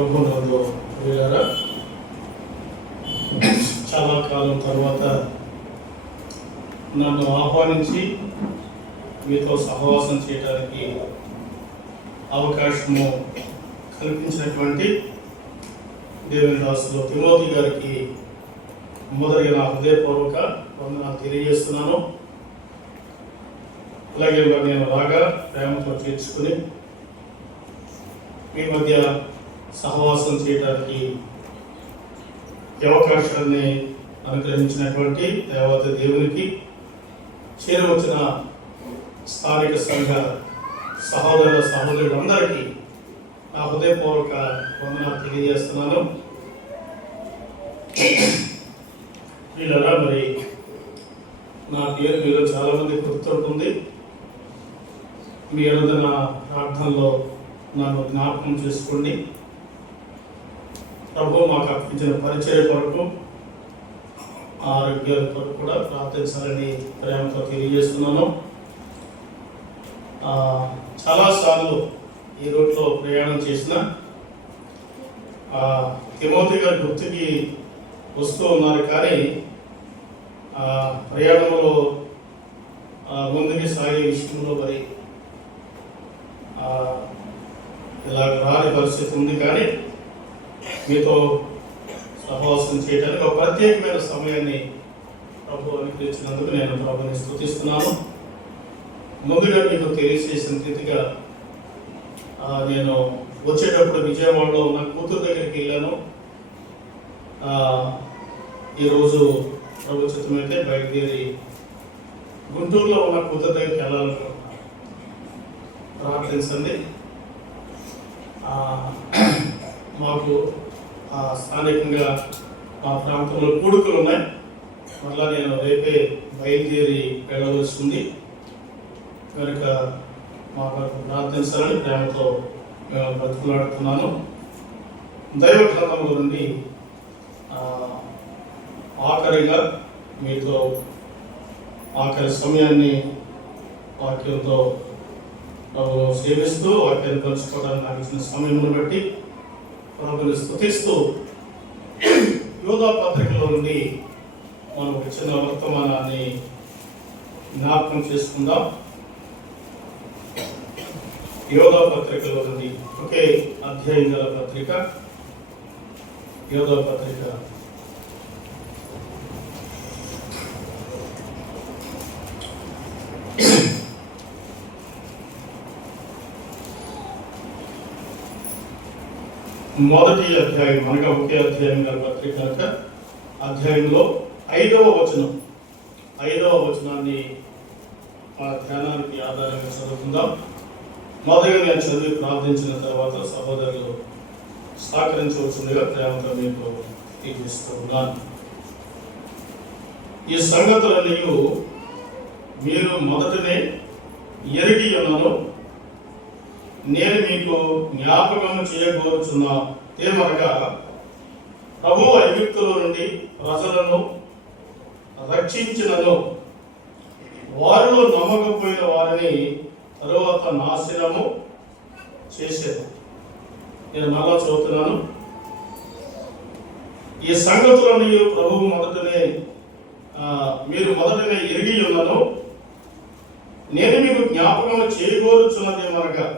ప్రభునందు ప్రియులారా, చాలా కాలం తర్వాత నన్ను ఆహ్వానించి మీతో సహవాసం చేయడానికి అవకాశము కల్పించినటువంటి దేవుని దాసులు తిమోతి గారికి మొదటిగా నా హృదయపూర్వక వందనాలు తెలియజేస్తున్నాను. అలాగే నేను రాగా ప్రేమతో చేర్చుకుని మీ మధ్య సహవాసం చేయడానికి అవకాశాన్ని అనుగ్రహించినటువంటి దేవత దేవునికి, చేరవచ్చిన స్థానిక సంఘ సహోదర సహోదరులందరికీ నా హృదయపూర్వక వందనాలు తెలియజేస్తున్నాను. వీళ్ళరా, మరి నా పేరు మీరు చాలామంది గుర్తుంటుంది. మీ ఏదైనా ప్రార్థనలో నన్ను జ్ఞాపకం చేసుకోండి. ప్రభు మాకు అర్పించిన పరిచయ కొరకు, ఆరోగ్యాల కొరకు కూడా ప్రార్థించాలని ప్రేమతో తెలియజేస్తున్నాను. చాలాసార్లు ఈ రూట్లో ప్రయాణం చేసిన తిమోతి గారి గుర్తుకి వస్తూ ఉన్నారు, కానీ ప్రయాణంలో ముందుకు సాగే విషయంలో మరి ఇలా రాని పరిస్థితి ఉంది. కానీ మీతో సహవాసం చేయడానికి ఒక ప్రత్యేకమైన సమయాన్ని ప్రభు అనుగ్రహించినందుకు నేను ప్రభుని స్తుతిస్తున్నాను. ముందుగా మీకు తెలియజేసిన రీతిగా నేను వచ్చేటప్పుడు విజయవాడలో ఉన్న కూతురు దగ్గరికి వెళ్ళాను. ఈరోజు ప్రభు చిత్తమైతే బయలుదేరి గుంటూరులో ఉన్న కూతురు దగ్గరికి వెళ్ళాలనుకుంటున్నాను. ప్రార్థించండి. మాకు స్థానికంగా మా ప్రాంతంలో కూడుకులు ఉన్నాయి. మళ్ళా నేను రేపే బయలుదేరి వెళ్ళవలసి ఉంది కనుక మాకు ప్రార్థించాలని ప్రేమతో మేము బ్రతుకులాడుతున్నాను. దైవ గ్రంథంలో నుండి ఆఖరిగా మీతో ఆఖరి సమయాన్ని వాక్యంతో సేవిస్తూ వాక్యాన్ని పంచుకోవడానికి నాకు ఇచ్చిన సమయమును బట్టి ప్రభుని స్తుతిస్తూ యోధా పత్రికలో నుండి మనం ఒక చిన్న వర్తమానాన్ని జ్ఞాపకం చేసుకుందాం. యోధా పత్రికలో నుండి ఒకే అధ్యాయం గల పత్రిక, యోధా పత్రిక మొదటి అధ్యాయం, అనగా ఒకే అధ్యాయం గల పత్రిక అధ్యాయంలో 5వ వచనాన్ని మన ధ్యానానికి ఆధారంగా చదువుకుందాం. మొదటిగా నేను చదివి ప్రార్థించిన తర్వాత సహోదరులు సహకరించవలసిందిగా ప్రేమతో మీకు తీర్పిస్తూ ఉన్నాను. ఈ సంగతులన్నీ మీరు మొదటనే ఎరిగి ఉన్నాను. నేను మీకు జ్ఞాపకం చేయబోతున్న ఏమనగా, ప్రభు ఐగుప్తులో నుండి ప్రజలను రక్షించినను వారిలో నమ్మకపోయిన వారిని తరువాత నాశనము చేసేది. నేను మళ్ళా చదువుతున్నాను. ఈ సంగతులను మీరు మొదటనే ఎరిగి ఉన్నాను. నేను మీకు జ్ఞాపకం చేయబోతున్నదేమనగా,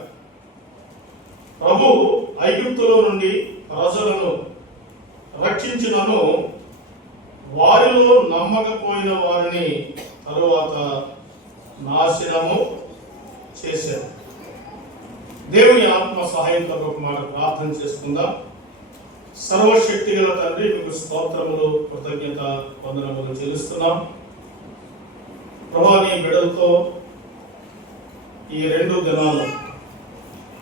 ప్రభు ఐగుప్తులో నుండి ప్రజలను రక్షించినను వారిలో నమ్మకపోయిన వారిని తరువాత నాశనము చేశారు. దేవుని ఆత్మ సహాయం కొరకు ఒక మాట ప్రార్థన చేసుకుందాం. సర్వశక్తి గల తండ్రి, మీకు స్తోత్రములు, కృతజ్ఞత వందనములు చెల్లిస్తున్నాం. ప్రభా, నీ బిడ్డలతో ఈ 2 దినాలు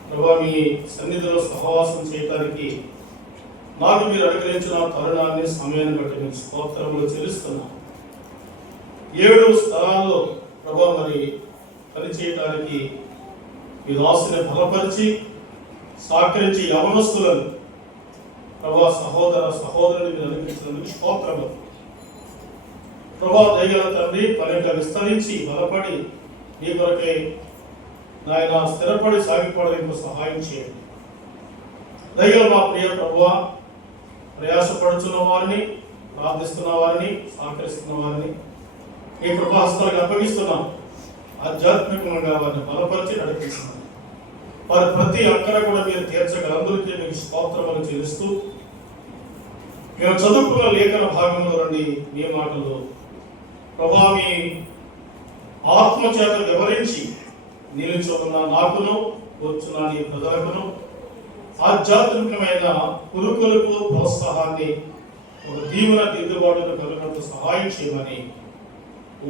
ప్రభా మీ సన్నిధిలో సహవాసం చేయడానికి నాకు మీరు అనుగ్రహించిన తరుణాన్ని, సమయాన్ని బట్టి మీకు స్తోత్రములు చెల్లిస్తున్నాం. 7 స్థలాల్లో ప్రభా మరి పనిచేయడానికి మీ దాసుని బలపరిచి సహకరించి యవనస్తులను ప్రభా సహోదరుని మీరు అనుగ్రహించినందుకు స్తోత్రములు. ప్రభా దయగల తండ్రి, పని విస్తరించి బలపడి నీ కొరకే నాయన స్థిరపడి సాగిపోవడానికి సహాయం చేయండి. దయగల మా ప్రియ ప్రభువా, ప్రయాసపడుతున్న వారిని, ప్రార్థిస్తున్న వారిని, సహకరిస్తున్న వారిని ఈ కృపాహస్తాలకు అప్పగిస్తున్నాం. ఆధ్యాత్మికంగా వారిని బలపరిచి నడిపిస్తున్నాం. వారి ప్రతి అక్కర కూడా మీరు తీర్చగల అందరికీ మీకు స్తోత్రములు చెల్లిస్తూ, మేము చదువుకున్న లేఖన భాగంలో రండి మీ మాటలు ప్రభా మీ ఆత్మచేత వివరించి నిలుచున్న నాకును కూర్చున్న నీ ప్రజలకును ఆధ్యాత్మికమైన పురుకులకు ప్రోత్సాహాన్ని ఒక దీవెన దిద్దుబాటును కలిగినంత సహాయం చేయమని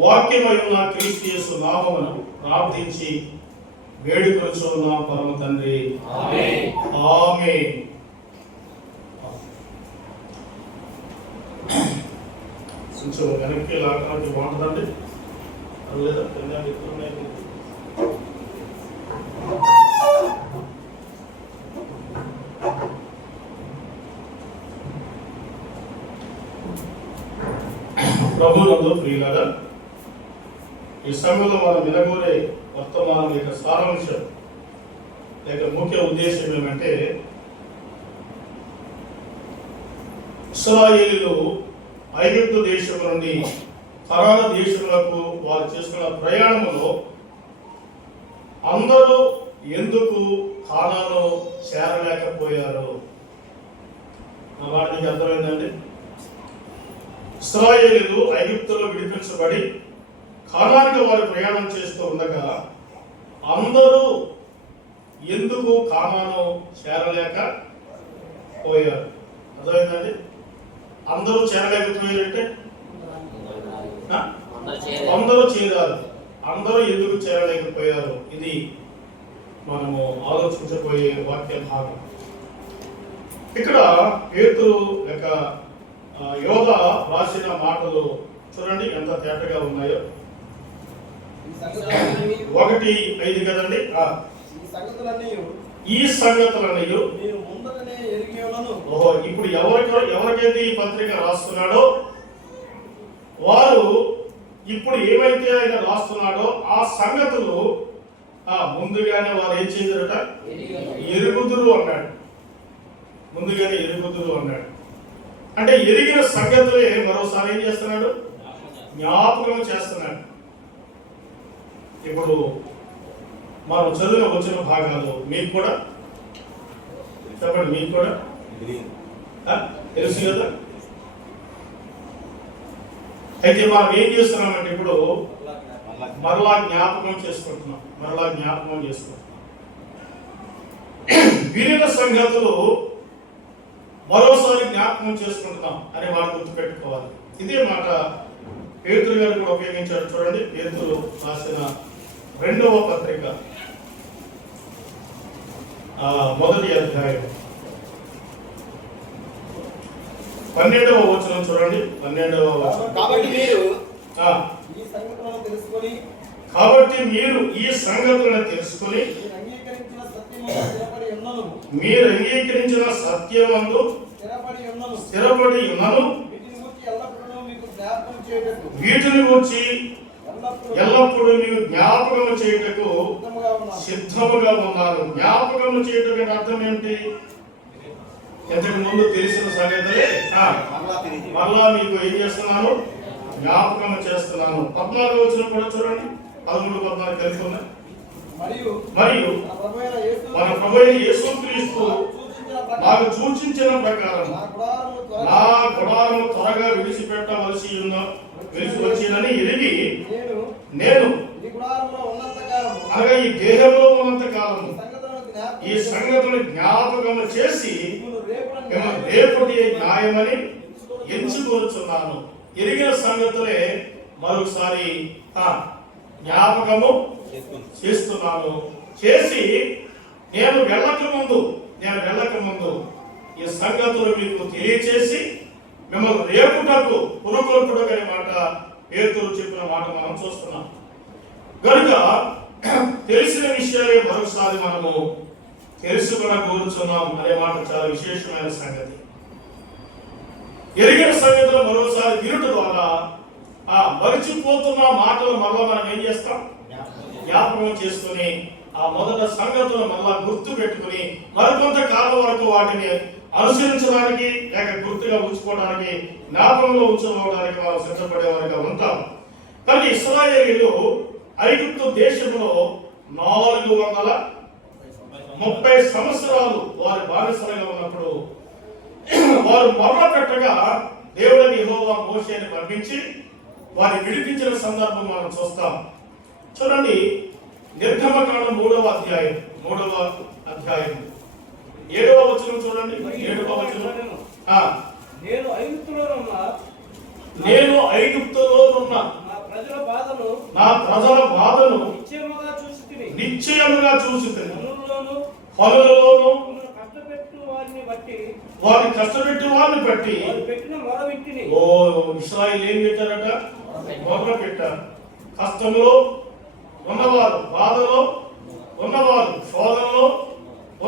వాక్యమైన క్రీస్తు యేసు నామమును ప్రార్థించి వేడుకొనుచున్నాం పరమ తండ్రి. ఆమేన్. ఆమేన్. కొంచెం వెనక్కి లాగడానికి బాగుంటుందండి. లేదా ప్రభునందు ప్రియులారా, ఈ సమయంలో మనం వినగోరే వర్తమానం యొక్క సారాంశం లేక ముఖ్య ఉద్దేశం ఏమంటే, ఇశ్రాయేలీయులు ఐగుప్తు దేశం నుండి కనాను దేశములకు వారు చేసుకున్న ప్రయాణములో అందరూ ఎందుకు కానాను చేరలేకపోయారు? నా వాటికి అర్థమైందండి. ఇశ్రాయేలీయులు ఐగుప్తులో విడిపించబడి కానానికి వారు ప్రయాణం చేస్తూ ఉండగా అందరూ ఎందుకు కానాను చేరలేకపోయారు? అర్థమైందండి. అందరూ చేరలేకపోయారంటే అందరూ చేరారు. అందరూ ఎందుకు చేరలేకపోయారు? ఇది మనము ఆలోచించబోయే వాక్య భాగం. ఇక్కడ పేతురు యొక్క యోధ రాసిన మాటలు చూడండి ఎంత తేటగా ఉన్నాయో. 1:5 కదండి. ఈ సంగతులన్నీ ఓహో, ఇప్పుడు ఎవరికైతే ఈ పత్రిక రాస్తున్నాడో వారు ఇప్పుడు ఏవైతే ఆయన రాస్తున్నాడో ఆ సంగతులు ముందుగానే వారు ఏం చేశారట? ఎరుగుదురు అన్నాడు. ముందుగానే ఎరుగుదురు అన్నాడు. అంటే ఎరిగిన సంగతులే మరోసారి ఏం చేస్తున్నాడు? జ్ఞాపకం చేస్తున్నాడు. ఇప్పుడు మనం చదివిన వచ్చిన భాగాలు మీకు కూడా చెప్పండి, మీకు కూడా తెలుసు కదా. అయితే మనం ఏం చేస్తున్నామంటే ఇప్పుడు మరలా జ్ఞాపకం చేసుకుంటున్నాం. విరిగిన సంగతులు మరోసారి జ్ఞాపకం చేసుకుంటున్నాం అనే మాట గుర్తుపెట్టుకోవాలి. ఇదే మాట పేతురు గారు కూడా ఉపయోగించారు. చూడండి, పేతురు రాసిన 2వ పత్రిక 1వ అధ్యాయం 12వ వచనం చూడండి. 12వ వచనం. కాబట్టి మీరు ఈ సంగతులను తెలుసుకొని మీరు అంగీకరించిన సత్యమందు స్థిరపడి ఉన్నను వీటిని గురించి ఎల్లప్పుడూ మీకు జ్ఞాపకం చేయుటకు సిద్ధముగా ఉన్నాను. జ్ఞాపకం చేయుటకు అర్థం ఏంటి? ఇంతకు ముందు తెలిసిన సంగతులే మరలా మీకు ఏం చేస్తున్నాను? జ్ఞాపకం చేస్తున్నాను. 14వ వచనం కూడా చూడండి. 13, 14 కలిసి ఉన్నాయి. మరియు మన ప్రభువైన యేసుక్రీస్తు నాకు సూచించిన ప్రకారం నా గుడారము త్వరగా విడిచిపెట్టవలసి వచ్చిందని ఎరిగి నేను అనగా ఈ దేహంలో ఉన్నంత కాలము ఈ సంగతులు జ్ఞాపకం చేసి రేపటి న్యాయమని ఎంచుకొనుచున్నాను. ఎరిగిన సంగతులే మరొకసారి జ్ఞాపకము చేస్తున్నాను. చేసి నేను వెళ్ళక ముందు ఈ సంగతులు మీకు తెలియచేసి మిమ్మల్ని రేపుటకు పునకొల్పుటకు అనే మాట పేతురు చెప్పిన మాట మనం చూస్తున్నాం. కనుక తెలిసిన విషయాలే మరొకసారి మనము తెలుసుకున్న కోరుచున్నాం అనే మాట చాలా విశేషమైన సంగతి. ఎరిగిన సంగతులు మరోసారి వినుట ద్వారా మరిచిపోతున్న మాటలు మరలా మనం ఏం చేస్తాం? జ్ఞాపకం చేసుకుని ఆ మొదట సంగతులు మళ్ళా గుర్తు పెట్టుకుని మరికొంత కాలం వరకు వాటిని అనుసరించడానికి లేక గుర్తుగా ఉంచుకోవడానికి జ్ఞాపకంలో ఉంచుకోవడానికి వారు సిద్ధపడేవారుగా ఉంటాం. కానీ ఇశ్రాయేలీయులు ఐగుప్తు దేశంలో 430 సంవత్సరాలు వారి బానిసలుగా ఉన్నప్పుడు వారు మొర్ర పెట్టగా దేవుడని యెహోవా మోషేని పంపించి వారిని విడిపించిన సందర్భం మనం చూస్తాం. చూడండి, నిర్గమకాండం 3వ అధ్యాయం 7వ వచనం చూడండి. 7వ వచనం, నేను ఐగుప్తులో ఉన్న నా ప్రజల బాధను నిశ్చయముగా చూసి పనులలోను వారిని కష్టపెట్టి వారిని బట్టి ఓ ఇశ్రాయేలు ఏం పెట్టారట? మొదలు పెట్టారు. కష్టంలో ఉన్నవారు, బాధలో ఉన్నవారు, శోధనలో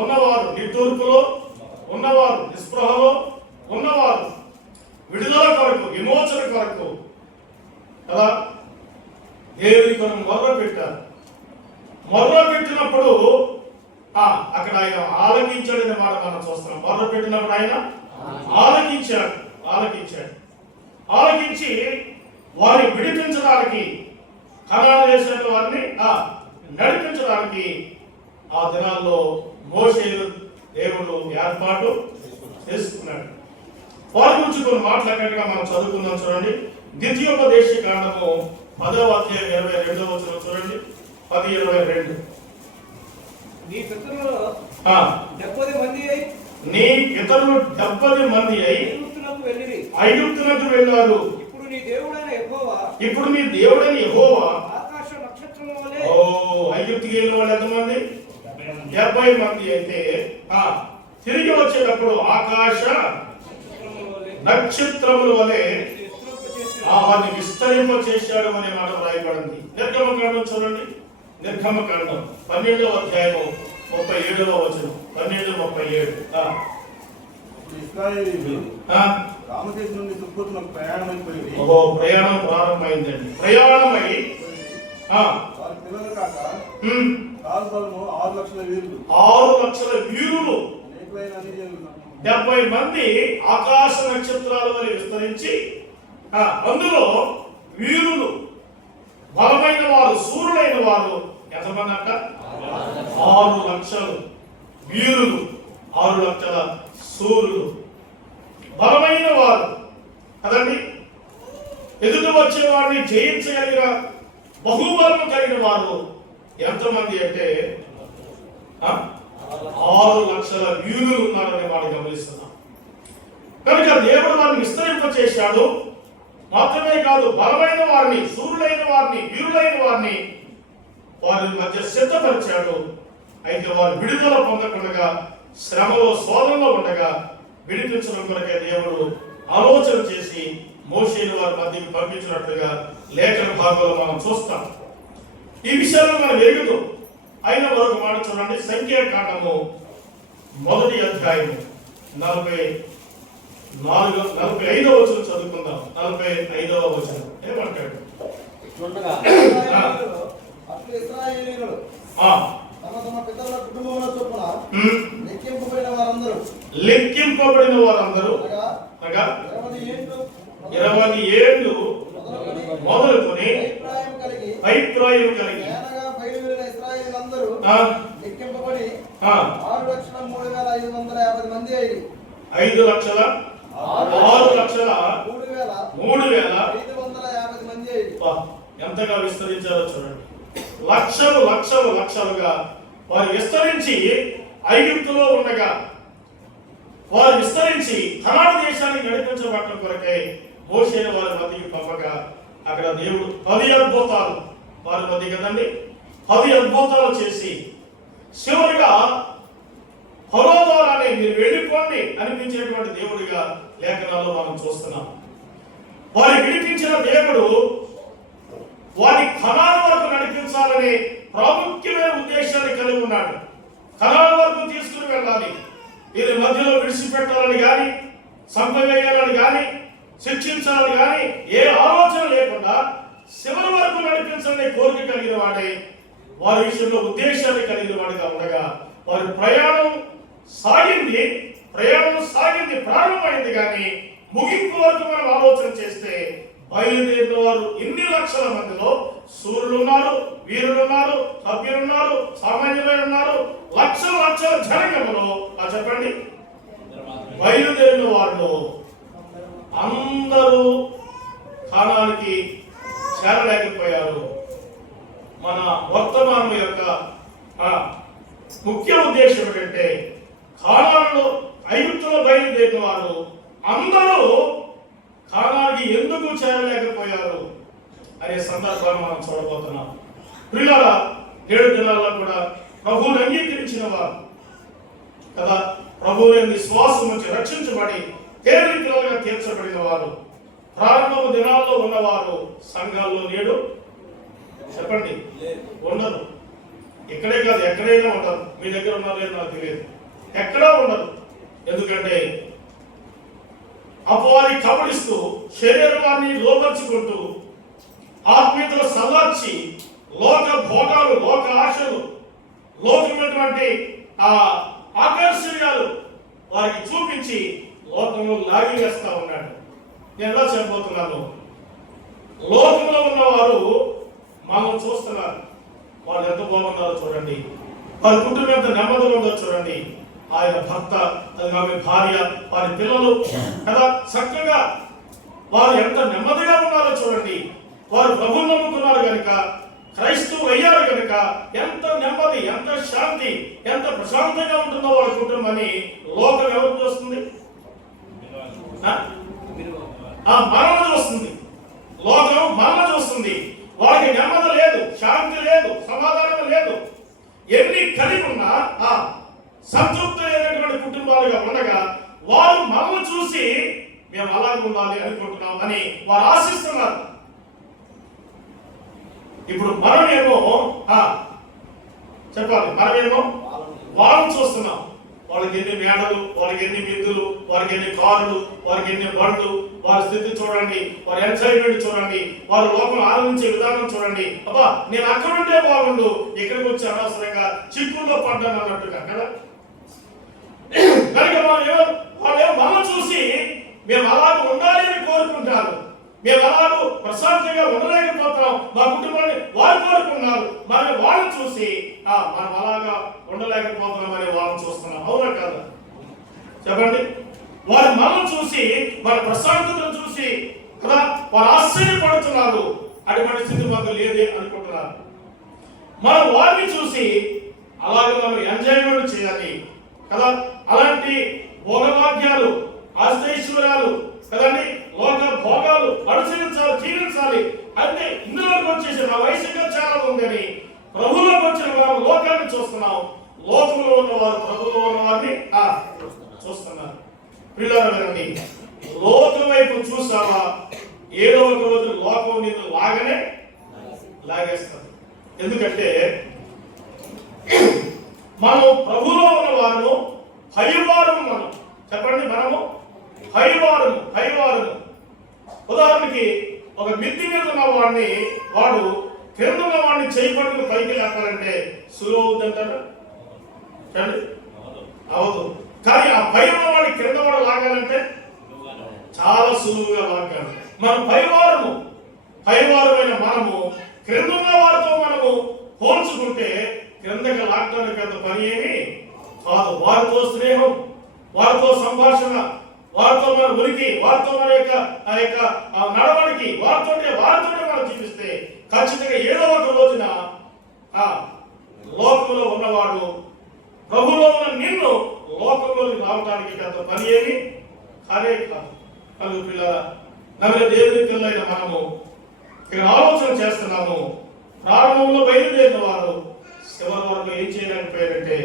ఉన్నవారు, నిట్టూర్పులో ఉన్నవారు, నిస్పృహలో ఉన్నవారు, విడుదల కొరకు, విమోచన కొరకు కదా దేవుని కొరకు మొర్ర పెట్టారు. మొర్ర పెట్టినప్పుడు అక్కడ ఆయన ఆలకించాడనే మాట మనం చూస్తున్నాం. మొర్ర పెట్టినప్పుడు ఆయన ఆలకించి వారిని విడిపించడానికి, కనాను దేశం వారిని నడిపించడానికి ఆ దినాల్లో మోషేను దేవుడు ఏర్పాటు చేసుకున్నాడు. వారి గురించి కొన్ని మాట్లాడకుండా మనం చదువుకుందాం. చూడండి, ద్వితీయోపదేశ కాండము 10వ అధ్యాయం 22వ వచనం చూడండి. 10:22. నీ పితరులు 70 మంది అయి ఐగుప్తునకు వెళ్ళారు. ఇప్పుడు నీ దేవుడైన యెహోవా ఆకాశ నక్షత్రముల వలె ఐగుప్తుకి వెళ్ళిన వాళ్ళు ఎంతమంది? 70 మంది అయితే తిరిగి వచ్చేటప్పుడు ఆకాశ నక్షత్రముల వలె వారిని విస్తరింప చేశాడు అనే మాట రాయబడింది. నిర్గమకాండం చూడండి. నిర్గమకాండం 12వ అధ్యాయం 37వ వచనం. 12:37. ప్రయాణం ప్రారంభమైందండి. ప్రయాణమై 6 లక్షల వీరులు 70 మంది ఆకాశ నక్షత్రాల వలె విస్తరించి అందులో వీరులు, బలమైన వారు, సూర్యులైన వారు ఎంతమంది అంట? 6 లక్షలు వీరులు, 6 లక్షల సూర్యులు, బలమైన వారు కదండి. ఎదుటి వచ్చే వారిని జయించగలిగిన బహుబలం కలిగిన వారు ఎంతమంది అంటే 6 లక్షల వీరులు ఉన్నారనే వాడు గమనిస్తున్నాం. కనుక దేవుడు వారిని విస్తరింప చేశాడు. మాత్రమే కాదు, బలమైన వారిని, సూర్యులైన వారిని, వీరులైన వారిని వారి మధ్య సిద్ధపరిచాడు. అయితే వారు విడుదల పొందకుండా శ్రమలో, శోధనలో ఉండగా విడిపించడం కొరకే దేవుడు ఆలోచన చేసి మోషేను వారి మధ్యకి పంపించినట్లుగా లేఖన భాగంలో మనం చూస్తాం. ఈ విషయాలను మనం ఎరుగుతూ అయిన మరొక మాట చూడండి. సంఖ్యాకాండము 1వ అధ్యాయం 45వ వచనం చదువుకుందాం. 45వ వచనం ఏమంటాడు? లెక్కింపబడిన వారందరూ 20 ఏళ్ళు మొదలుకొని అభిప్రాయం కలిగి 5,06,3,550 ఎంతగా విస్తరించారో చూడండి. లక్షలుగా వారు విస్తరించి ఐగుప్తులో ఉండగా వారు విస్తరించి కనాను దేశానికి నడిపించబడటం కొరకై మోషేను వారి మధ్యకి పంపగా అక్కడ దేవుడు 10 అద్భుతాలు వారి మధ్య కదండి 10 అద్భుతాలు చేసి చివరిగా ఫరో ద్వారానే మీరు వెళ్ళిపోండి అనిపించేటువంటి దేవుడిగా లేఖనాల్లో మనం చూస్తున్నాం. వారి విడిపించిన దేవుడు వారి కనాను వరకు నడిపించాలనే ప్రాముఖ్యమైన ఉద్దేశాన్ని కలిగి ఉన్నాడు. కనాను వరకు తీసుకుని వెళ్ళాలి. వీరి మధ్యలో విడిచిపెట్టాలని కానీ, సంపవేయాలని కానీ, శిక్షించాలని కానీ ఏ ఆలోచన లేకుండా చివరి వరకు నడిపించాలనే కోరిక కలిగిన వాడే వారి విషయంలో ఉద్దేశాన్ని కలిగిన వాడిగా ఉండగా వారి ప్రయాణం సాగింది, ప్రారంభమైంది. కానీ ముగింపు వరకు మనం ఆలోచన చేస్తే బయలుదేరిన వారు ఇన్ని లక్షల మందిలో సూర్యులు ఉన్నారు, వీరులు ఉన్నారు, సభ్యులు ఉన్నారు, సామాన్యులు ఉన్నారు, లక్షల జనగణలో చెప్పండి. బయలుదేరిన వారిలో అందరూ కానానికి చేరలేకపోయారు. మన వర్తమానం యొక్క ముఖ్య ఉద్దేశం ఏంటంటే కానానులో ఐగుప్తులో బయలుదేరిన వారు అందరూ కానానికి ఎందుకు చేరలేకపోయారు అనే సందర్భాన్ని మనం చూడబోతున్నాం. ప్రియులారా, 7 దినాల్లో కూడా ప్రభువుని అంగీకరించిన వారు కదా, ప్రభువుని విశ్వాసం నుంచి రక్షించబడి తేలి పిల్లలుగా తీర్చబడిన వారు, ప్రారంభ దినాల్లో ఉన్నవారు సంఘాల్లో నేడు చెప్పండి ఉండదు. ఇక్కడే కాదు, ఎక్కడైనా ఉండదు. మీ దగ్గర ఉన్నారో లేదో నాకు తెలియదు, ఎక్కడా ఉండదు. ఎందుకంటే అపవాది కబడిస్తూ శరీరాన్ని లోపరుచుకుంటూ ఆత్మీయతలు సల్లార్చి లోక భోగాలు, లోక ఆశలు, లోకమైనటువంటి ఆకర్షణీయాలు వారికి చూపించి లోకంలో లాగి వేస్తా ఉన్నాడు. నేను ఎలా చెప్పబోతున్నాను, లోకంలో ఉన్నవారు మనం చూస్తున్నారు, వాళ్ళు ఎంత బాగున్నారో చూడండి, వారి కుటుంబం ఎంత నెమ్మదిగా ఉందో చూడండి, ఆయన భర్త, ఆమె భార్య, వారి పిల్లలు కదా చక్కగా వారు ఎంత నెమ్మదిగా ఉన్నారో చూడండి. వారు ప్రభువును నమ్ముకున్నారు కనుక, క్రైస్తవులు అయ్యారు కనుక ఎంత నెమ్మది, ఎంత శాంతి, ఎంత ప్రశాంతంగా ఉంటుందో వాళ్ళ కుటుంబాన్ని లోకం ఎవరు చూస్తుంది? మరణ చూస్తుంది. లోకం మరణ చూస్తుంది. వాళ్ళకి నెమ్మది లేదు, శాంతి లేదు, సమాధానం లేదు. ఎన్ని కలిగి ఉన్నా సంతృప్తి లేనటువంటి కుటుంబాలుగా ఉండగా వారు మనల్ని చూసి మేము అలాగే ఉండాలి అనుకుంటున్నాం అని వారు ఆశిస్తున్నారు. ఇప్పుడు మనమేమో చెప్పాలి, మనమేమో వాళ్ళని చూస్తున్నాం. వాళ్ళకి ఎన్ని మేడలు, వాళ్ళకి ఎన్ని మిద్దులు, వారికి ఎన్ని కారులు, వారికి ఎన్ని బండ్లు, వారి స్థితి చూడండి, వారి ఎంజాయ్మెంట్ చూడండి, వారి లోపల ఆనందించే విధానం చూడండి. అబ్బా నేను అక్కడుంటే బాగుండు, ఇక్కడికి వచ్చి అనవసరంగా చిక్కుల్లో పడ్డాను అన్నట్టుగా కదా. కనుక వాళ్ళు మనం చూసి మేము అలాగ ఉండాలి అని కోరుకుంటారు. మేము అలాగూ ప్రశాంతంగా ఉండలేకపోతున్నాం, మా కుటుంబాన్ని వారు కోరుకున్నారు. మనం వాళ్ళని చూసి మనం అలాగా ఉండలేకపోతున్నామని వాళ్ళని చూస్తున్నాం. అవునా కదా చెప్పండి. వారు మనం చూసి మన ప్రశాంతతను చూసి కదా వారు ఆశ్చర్యపడుతున్నారు. అటువంటి స్థితి మాకు లేదే అనుకుంటున్నారు. మనం వారిని చూసి అలాగే మనం ఎంజాయ్మెంట్ చేయాలి కదా. అలాంటి భోగభాగ్యాలు, ఆశ్చర్యాలు కదండి, లోక భోగాలు అనుసరించాలి, జీవించాలి అంటే ఇందులోకి వచ్చేసి నా వయసుగా చాలా ఉందని ప్రభువులోకి వచ్చిన వారు లోకాన్ని చూస్తున్నాం. లోకంలో ఉన్నవారు ప్రభువులో ఉన్నవారిని చూస్తున్నారు. పిల్లలండి, లోకం వైపు చూసావా, ఏదో ఒక రోజు లోకం నిన్ను లాగేస్తారు. ఎందుకంటే మనం ప్రభువులో ఉన్నవారు హైవారము. మనం చెప్పండి, మనము హైవారము. ఉదాహరణకి ఒక మిద్ది మీద ఉన్న వాడిని వాడు కింద ఉన్న వాడిని చేయబడుకుని పైకి లేపాలంటే సులువు అవుతుందంటారా? అవదు. కానీ ఆ పై ఉన్న వాడిని కింద వాడు లాగాలంటే చాలా సులువుగా లాగాలి. మనం పైవారమైన మనము క్రింద ఉన్న వారితో మనము పోల్చుకుంటే క్రిందకి లాగడానికి అంత పని ఏమి కాదు. వారితో స్నేహం, వారితో సంభాషణ, వారితో మన ఉనికి, వారితో మన యొక్క నడవడికి, వారితోనే మనం జీవిస్తే ఖచ్చితంగా ఏదో ఒక రోజున లోకంలో ఉన్నవాడు ప్రభువులో ఉన్న నిన్ను లోకంలోకి రావడానికి పెద్ద పని ఏమి కానే కాదు. కలుగు పిల్లల నవ్వుల దేవుని పిల్లలైన మనము ఇక్కడ ఆలోచన చేస్తున్నాము. ప్రారంభంలో బయలుదేరిన వారు చివరి వరకు ఏం చేయలేకపోయారంటే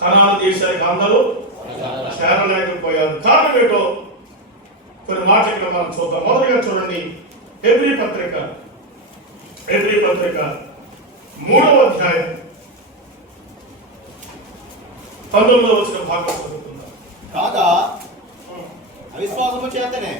కనాను దేశానికి అందరూ చేరలేకపోయారు. కారణం ఏంటో కొన్ని మాటలు ఇక్కడ మనం చూద్దాం. మొదటిగా చూడండి, హెబ్రీ పత్రిక 3వ అధ్యాయం 19వ వచనం భాగం చదువుకుందాం. కాగా అవిశ్వాసము చేతనే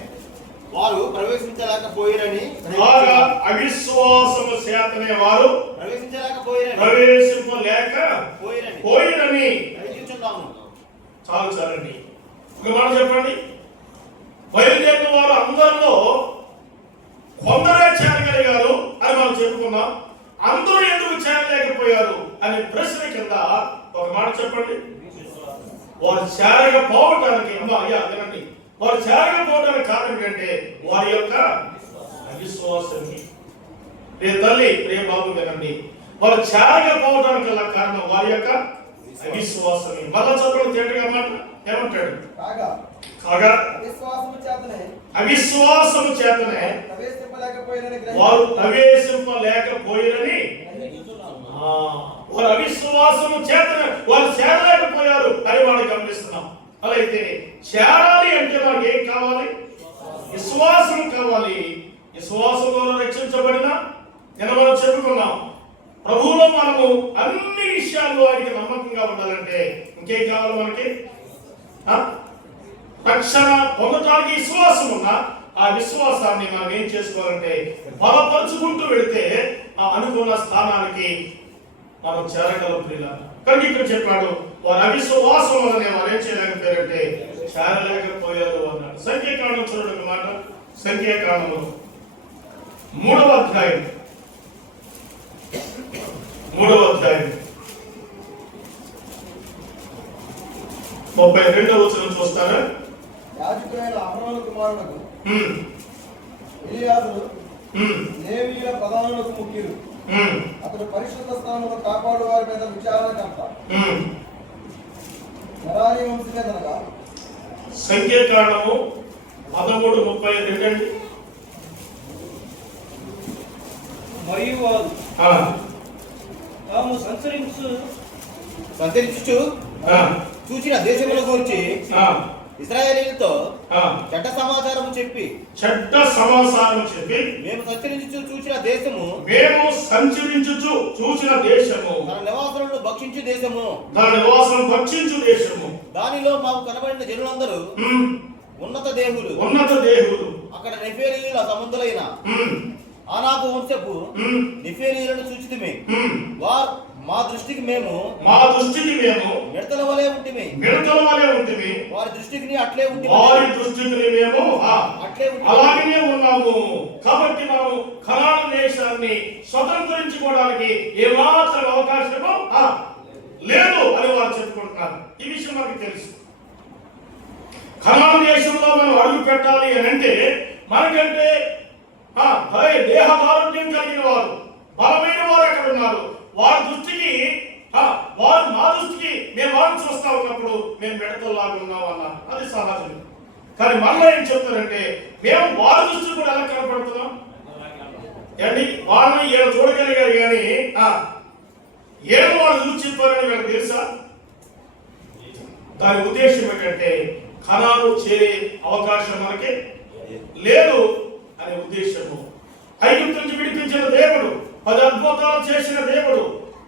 వారు ప్రవేశించలేకపోయిరని బాగా అవిశ్వాసము చేతనే వారు ప్రవేశింపలేకపోయిరని గ్రహించుచున్నాము. చాలండి. ఒక మాట చెప్పండి. బయలుదేరిన వారు అందరిలో కొందరే చేరగలిగారు అని మనం చెప్పుకున్నాం. అందరూ ఎందుకు చేరలేకపోయారు అనే ప్రశ్న కింద ఒక మాట చెప్పండి. వారు చేరకపోవటానికి వినండి, వారు చేరకపోవడానికి కారణం ఏంటంటే వారి యొక్క అవిశ్వాసమే. ప్రియ తల్లి, ప్రియ బాబు వినండి, వారు చేరకపోవడానికి గల కారణం వారి యొక్క అవిశ్వాసమే. మళ్ళా చెప్పండి తేటగా మాట ఏమంటాడు? కాగా అవిశ్వాసము చేతనే వారు ప్రవేశింపలేకపోయిరని, వారు అవిశ్వాసము చేతనే వారు చేరలేకపోయారు అని మనం గమనిస్తున్నాం. అలా అయితే చేరాలి అంటే మనకి ఏం కావాలి? విశ్వాసం కావాలి. విశ్వాసం ద్వారా రక్షించబడిన మనం చెప్పుకున్నాం. ప్రభువులో మనము అన్ని విషయాల్లో ఆయనకి నమ్మకంగా ఉండాలంటే ఇంకేం కావాలి మనకి? రక్షణ పొందటానికి విశ్వాసం ఉన్నా ఆ విశ్వాసాన్ని మనం ఏం చేసుకోవాలంటే బలపరుచుకుంటూ వెళితే ఆ అనుకున్న స్థానానికి మనం చేరగలం. ప్రియులారా, కనుక ఇక్కడ చెప్పాడు వారు అవిశ్వాసం వల్లనే వారు ఏం చేయలేకపోయారంటే చేరలేకపోయారు అన్నాడు. సంఖ్యాకాండం చూడండి మాట. సంఖ్యాకాండము 3వ అధ్యాయం 32వ వచనం చూస్తారా? యాజకుడైన అహరోను కుమారులకు ఎలియాజరు లేవీయుల ప్రధానులకు ముఖ్యులు. అతడు పరిశుద్ధ స్థానంలో కాపాడు వారి మీద విచారణకర్త. మెరారి వంశమేదనగా సంఖ్యాకాండము 13:32 అండి. మరియు వారు తాము సంచరించు చూచిన దేశముల గురించి ఇశ్రాయేలీయులతో చెడ్డ సమాచారం చెప్పి మేము సంచరించు చూసిన దేశము తన నివాసులను భక్షించు దేశము దానిలో మాకు కనబడిన జనులందరూ ఉన్నత దేవులు అక్కడ నెఫేలీయుల సంబంధులైన ఆనాకు వంశపు నెఫేలీయులను సూచితిమి. వారు మా దృష్టికి మేము మిడతల వలె ఉంటిమి. వారి దృష్టికి అట్లే ఉంటిమి. అలాగనే ఉన్నాము. కాబట్టి మనం కనాను దేశాన్ని స్వతంత్రించుకోవడానికి ఏమాత్రం అవకాశమో లేదు అని వారు చెప్పుకుంటున్నారు. ఈ విషయం మనకు తెలుసు. కనాను దేశంలో మనం అడుగు పెట్టాలి అని అంటే మనకంటే దేహదారుణ్యం కలిగిన వారు, బలమైన వారు ఎక్కడ ఉన్నారు? వారి దృష్టికి వారు మా దృష్టికి మేము వారిని చూస్తా ఉన్నప్పుడు మేము మిడతల్లాగా ఉన్నాం అన్నారు. అది సహజం. కానీ మళ్ళీ ఏం చెప్తారంటే మేము వారి దృష్టి కూడా ఎలా కనపడుతున్నాం ఏంటి? వాళ్ళని ఏదో చూడగలిగారు కానీ ఏదో వాళ్ళు చూసి చెప్పారని వీళ్ళకి తెలుసా? దాని ఉద్దేశం ఏంటంటే కణాలు చేరే అవకాశం మనకి లేదు అనే ఉద్దేశము. ఐగుప్తు నుంచి విడిపించిన దేవుడు, 10 అద్భుతాలు చేసిన దేవుడు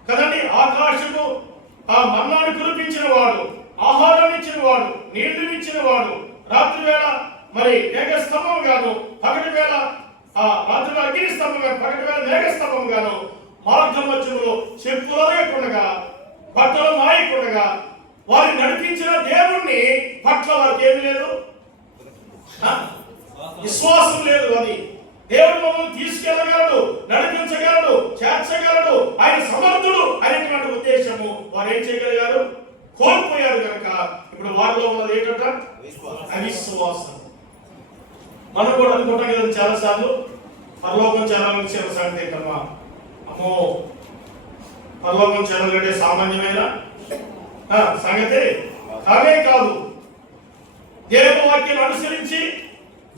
కదండి. ఆకాశము ఆ మన్నాను కురిపించిన వాడు, ఆహారం ఇచ్చిన వాడు, నీళ్లు ఇచ్చిన వాడు, రాత్రి వేళ మరి మేఘస్తంభం గాను, పగటి వేళ రాత్రి వేళ అగ్ని స్తంభం గాను, పగటి వేళ మేఘస్తంభం గాను, మార్గం మధ్యలో చెప్పులు లేకుండగా బట్టలు మాయకుండగా వారిని నడిపించిన దేవుణ్ణి పట్ల వారికి ఏమి లేదు, విశ్వాసం లేదు. అది దేవుడు మమ్మల్ని తీసుకెళ్ళగలడు, నడిపించగలడు, చేర్చగలడు, ఆయన సమర్థుడు అనేటువంటి ఉద్దేశము వారు ఏం చేయగలిగారు? కోల్పోయారు. కనుక ఇప్పుడు వారిలో ఉన్నది ఏంటంట? అవిశ్వాసం. మనం కూడా అనుకుంటాం కదా చాలా సార్లు పరలోకం చేరాలని సంగతి ఏంటమ్మా, అమ్మో పరలోకం చేరాలంటే సామాన్యమైన సంగతి కానే కాదు. దేవుని వాక్యం అనుసరించి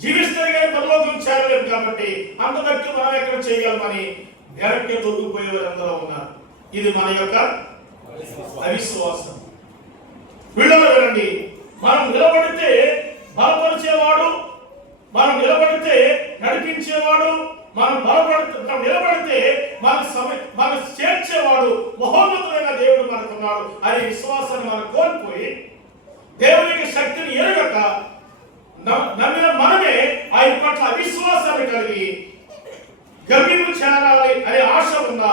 జీవిస్తే కానీ పరలోకం చేరలేము. కాబట్టి అంత భక్తి మనం ఎక్కడ చేయగలమని వెనక్కి తొలగిపోయేవారు అందరూ ఉన్నారు. ఇది మన యొక్క అవిశ్వాసం. వీళ్ళలో వినండి, మనం నిలబడితే బలపరిచేవాడు, మనం నిలబడితే నడిపించేవాడు, మనం నిలబడితే మన చేర్చేవాడు మహోన్నతమైన దేవుడు మనకున్నాడు అనే విశ్వాసాన్ని మనం కోల్పోయి దేవునికి శక్తిని ఎరగక నమ్మిన మనమే ఆయన పట్ల అవిశ్వాసాన్ని కలిగి గమ్యము చేరాలి అనే ఆశ ఉన్నా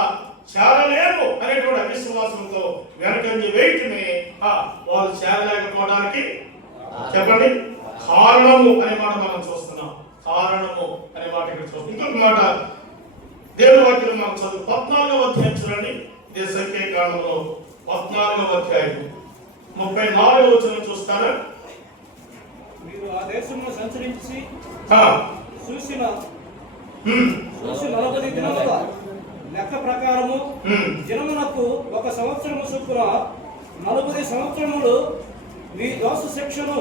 చేరలేము అనేటువంటి అవిశ్వాసంతో వెనకంజ వేయటమే వారు చేరలేకపోవడానికి చెప్పండి కారణము అనే మాట మనం చూస్తున్నాం. కారణము అనే మాట ఇక్కడ చూస్తాం. ఇంకొక మాట దేవుని వాక్యం మనం చదువు 14వ అధ్యాయం చూడండి. ఇదే సంఖ్యాకాండంలో 14వ అధ్యాయం 34వ వచనం చూస్తారా? మీరు ఆ దేశంలో సంచరించి చూసిన 40 దినముల లెక్క ప్రకారము జనమునకు 1 సంవత్సరము చొప్పున 40 సంవత్సరములు మీ దోష శిక్షను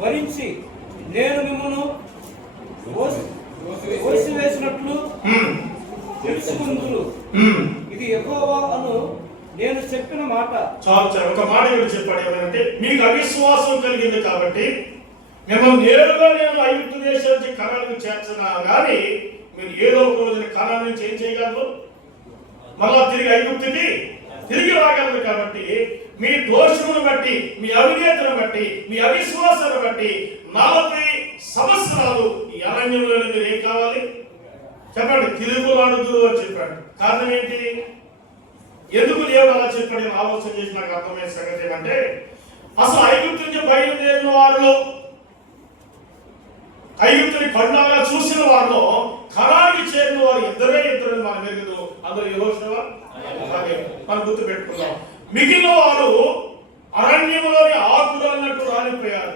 భరించి నేను మిమ్మల్ని వేసినట్లు తెలుసుకుందురు. ఇది యెహోవా అను నేను చెప్పిన మాట. చాలు ఒక మాట ఏమిటి చెప్పాడు ఏమంటే, మీకు అవిశ్వాసం కలిగింది కాబట్టి మిమ్మల్ని నేరుగా నేను ఐగుప్తు దేశం నుంచి కనానుకు చేర్చనా కానీ మీరు ఏదో ఒక రోజున కనాను నుంచి ఏం చేయగలరు? మళ్ళా తిరిగి ఐగుప్తుకి తిరిగి రాగలరు. కాబట్టి మీ దోషమును బట్టి, మీ అవినేతను బట్టి, మీ అవిశ్వాసాన్ని బట్టి 40 సంవత్సరాలు ఈ అరణ్యంలో మీరు ఏం కావాలి చెప్పండి? తిరుగులాడుదురు అని చెప్పాడు. కారణం ఏంటి? ఎందుకు దేవుడు అలా చెప్పాడు? ఆలోచన చేసి నాకు అర్థమైన సంగతి ఏమంటే, అసలు ఐగుప్తు నుంచి బయలుదేరిన వారిలో, ఐగుప్తుని కొండగా చూసిన వారిలో కనానికి చేరిన వారు ఇద్దరు మనం ఎరుగుదు. అందులో యెహోషువ మనం గుర్తు పెట్టుకున్నాం. మిగిలిన వారు అరణ్యంలోని ఆకులు అన్నట్టు రాలిపోయారు.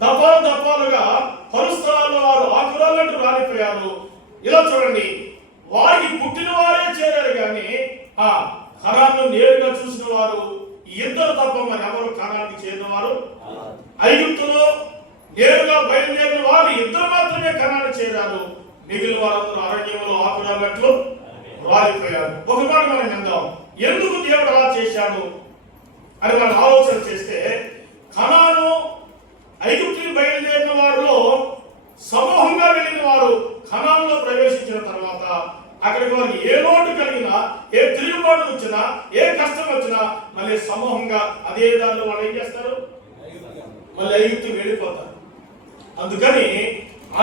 దపాలుగా పరుస్థలాల్లో వారు ఆకులు అన్నట్టు రాలిపోయారు. ఇలా చూడండి, వారికి పుట్టిన వారే చేరారు కానీ కనాను నేరుగా చూసిన వారు ఇద్దరు తప్ప మరి ఎవరు కనానికి చేరిన వారు? ఐగుప్తులో నేరుగా బయలుదేరిన వారు ఇద్దరు మాత్రమే కనాను చేరారు. మిగిలిన వారందరూ అరణ్యంలో ఆకురాలట్లు రాలిపోయారు. ఒక మాట మనం విందాం. ఎందుకు దేవుడు అలా చేశాడు అని మనం ఆలోచన చేస్తే, కనాను ఐగుప్తుకి బయలుదేరిన వారిలో సమూహంగా వెళ్ళిన వారు కనానులో ప్రవేశించిన తర్వాత అక్కడికి వారికి ఏ లోటు కలిగినా, ఏ తిరుగుబాటు వచ్చినా, ఏ కష్టం వచ్చినా మళ్ళీ సమూహంగా అదే దారిలో వాళ్ళు ఏం చేస్తారు? మళ్ళీ ఐగుప్తుకి వెళ్ళిపోతారు. అందుకని